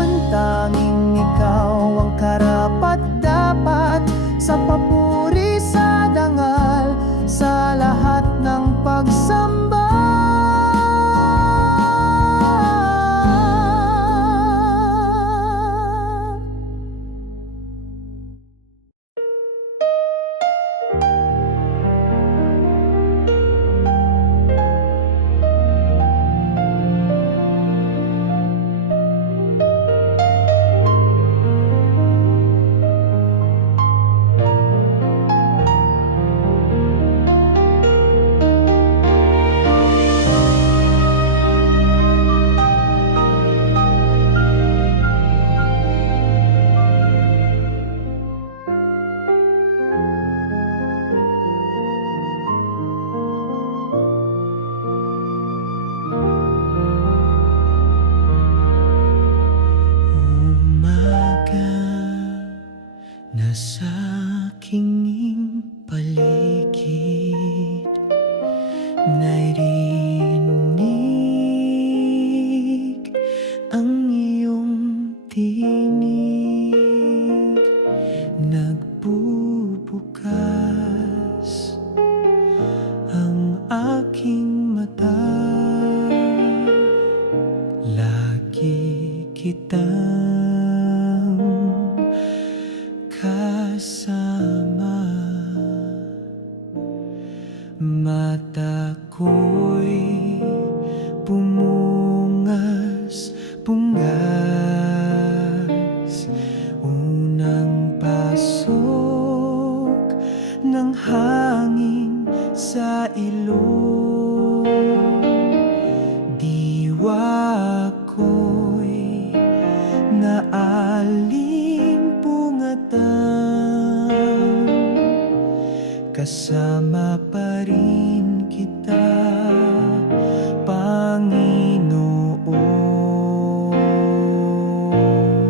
kitang kasama. Mata ko'y pungas, unang pasok ng hangin sa ilong. Diwa ko'y naalimpungatan, kasama pa rin kita, Panginoon.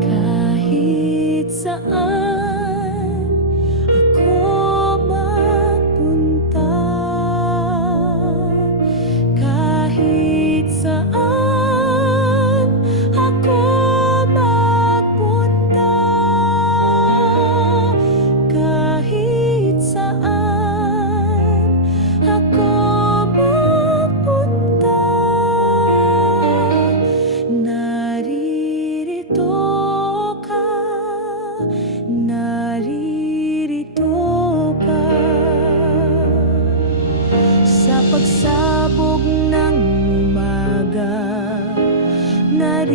Kahit saan ako magpunta, kahit saan ako magpunta, kahit saan ako magpunta, naririto ka, naririto ka. Sa pagsabog ng umaga, naririto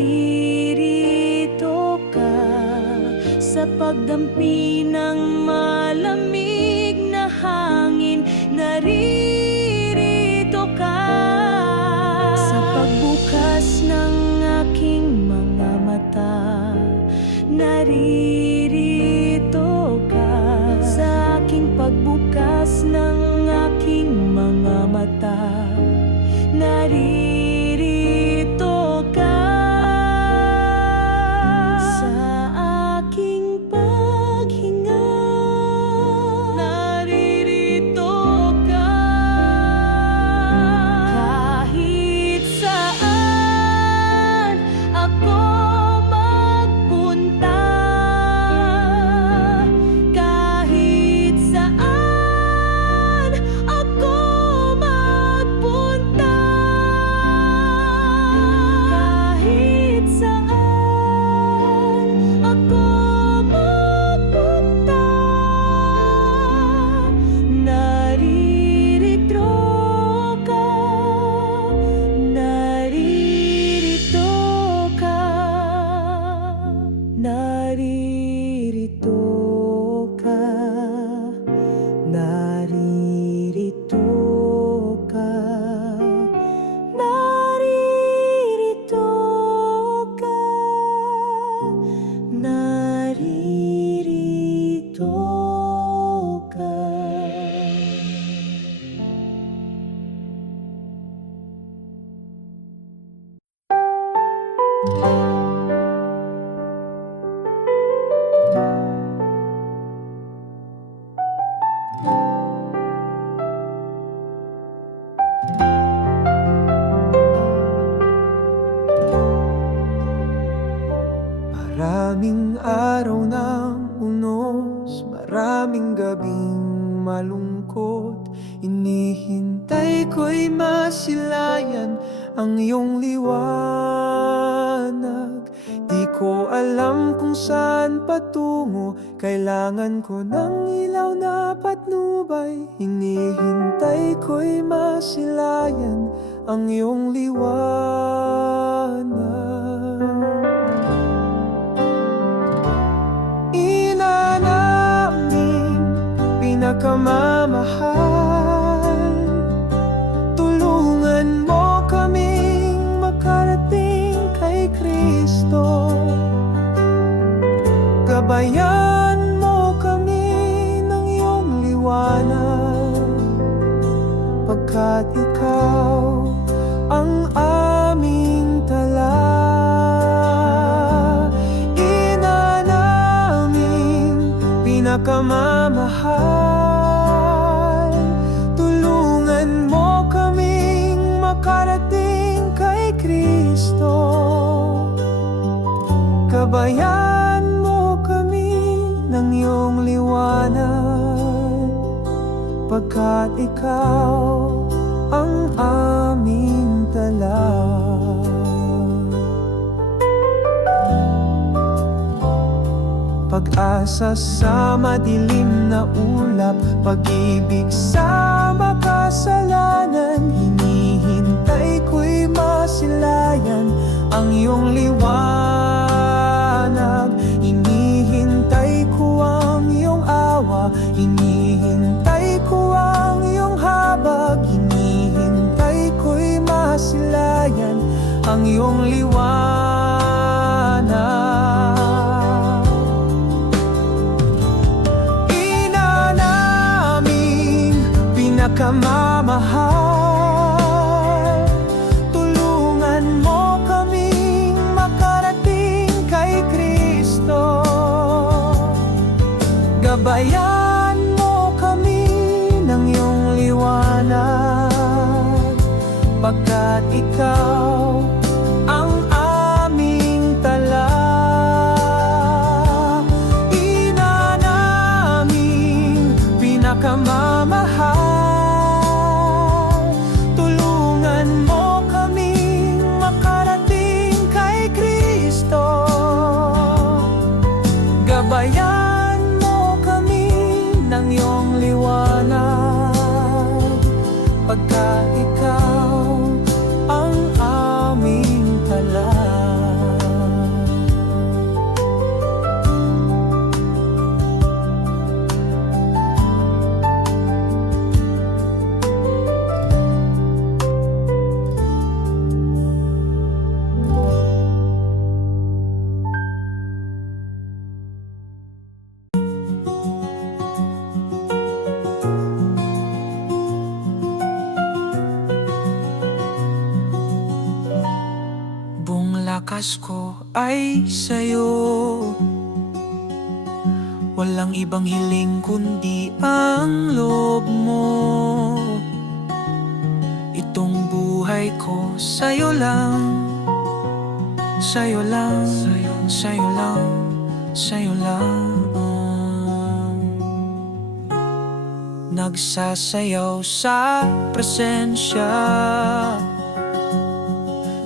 ka. Sa pagdampi ng malamig na hangin, naririto ka. Sa pagbukas ng aking mga mata, naririto ka. Sa aking pagbukas ng aking mga mata, naririto ka. Sa aking paghinga, naririto ka. Kahit saan ako magpunta, kahit saan ako magpunta, kahit saan ako magpunta, naririto ka, naririto ka, naririto ka, naririto ka, naririto ka, naririto ka. Maraming araw ng unos, maraming gabing malungkot. Inihintay ko'y masilayan ang iyong liwanag. Di ko alam kung saan patungo, kailangan ko ng ilaw na patnubay. Inihintay ko'y masilayan ang iyong liwanag. Ina naming pinakamamahal, tulungan mo kaming makarating kay Kristo. Gabayan mo kami ng iyong liwanag, pagkat ikaw ang aming tala. Ina naming pinakamamahal, tulungan mo kaming makarating kay Kristo. Gabayan mo kami ng iyong liwanag, pagkat ikaw ang aming tala. pag-asa sa madilim na ulap, pag-ibig sa makasalanan. Hinihintay ko'y masilayan ang iyong liwanag. Hinihintay ko ang iyong awa, hinihintay ko ang iyong habag. Hinihintay ko'y masilayan ang iyong liwanag. Ina naming pinakamamahal, tulungan mo kaming makarating kay Kristo. Gabayan mo kami ng iyong liwanag, pagkat ikaw ang aming tala. Ina naming pinakamamahal, tulungan mo kaming makarating kay Kristo. Gabayan mo kami ng iyong liwanag, pagka ikaw ang aming tala. Buong lakas ko ay sa'yo, walang ibang hiling kundi ang loob mo. Itong buhay ko sa'yo lang, sa'yo lang, sa'yo lang, sa'yo lang. Nagsasayaw sa presensya,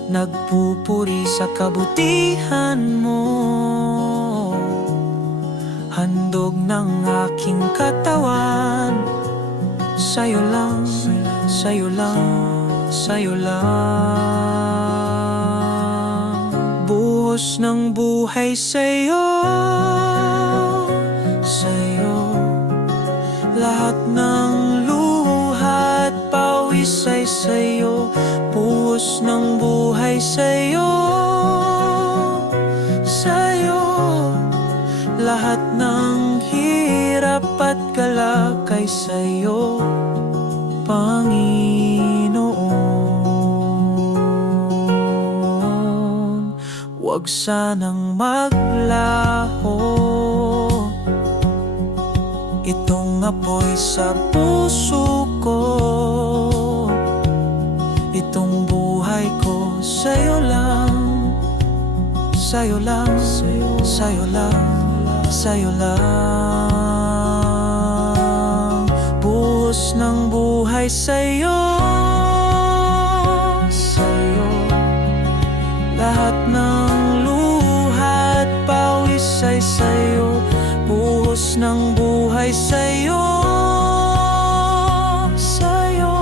nagpupuri sa kabutihan mo. Handog ng aking katawan, sa'yo lang, sa'yo lang, sa'yo lang. Buhos ng buhay sa'yo, sa'yo. Lahat ng luha at pawis ay sa'yo. Buhos ng buhay sa'yo, sa'yo. Lahat ng hirap at galak ay sa'yo, Panginoon. Huwag sanang maglaho itong apoy sa puso ko. Itong buhay ko sa'yo lang, sa'yo lang, sa'yo lang, sa'yo lang. Buhos ng buhay sa'yo, sa'yo. Lahat ng luha at pawis ay sa'yo. Buhos ng buhay sa'yo, sa'yo.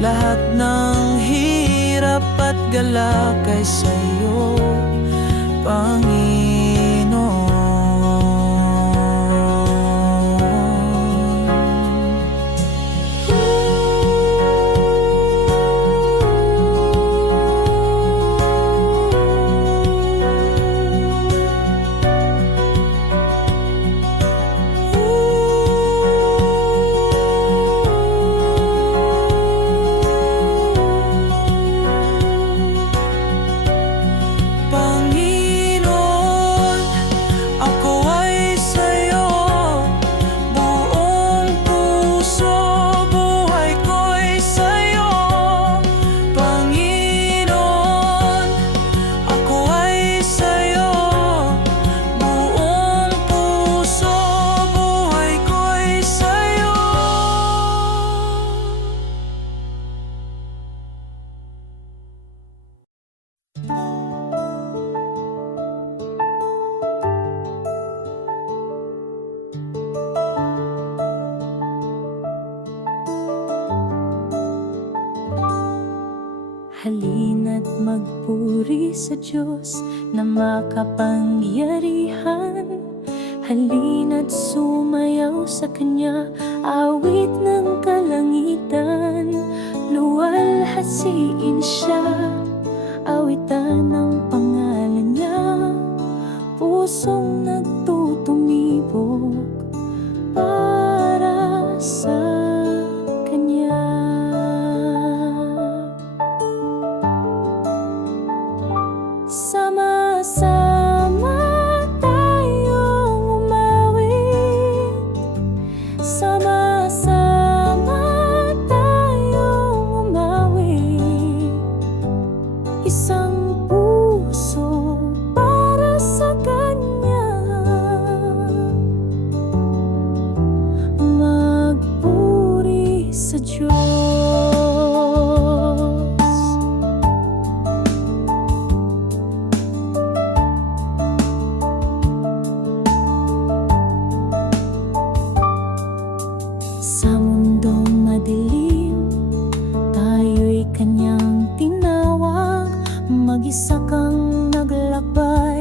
Lahat ng hirap at galak ay sa'yo, Panginoon. Panginoon, magpuri sa Diyos na makapangyarihan. Halina't sumayaw sa Kanya, awit ng kalangitan. Luwalhasiin Siya, awitan ang pangalan Niya. Pusong nagtutumibok para sa Kanya. Sama-sama tayong umawit, sama-sama tayong umawit. Isang puso para sa Kanya, magpuri sa Diyos. Sa mundong madilim, tayo'y Kanyang tinawag. Mag-isa kang naglakbay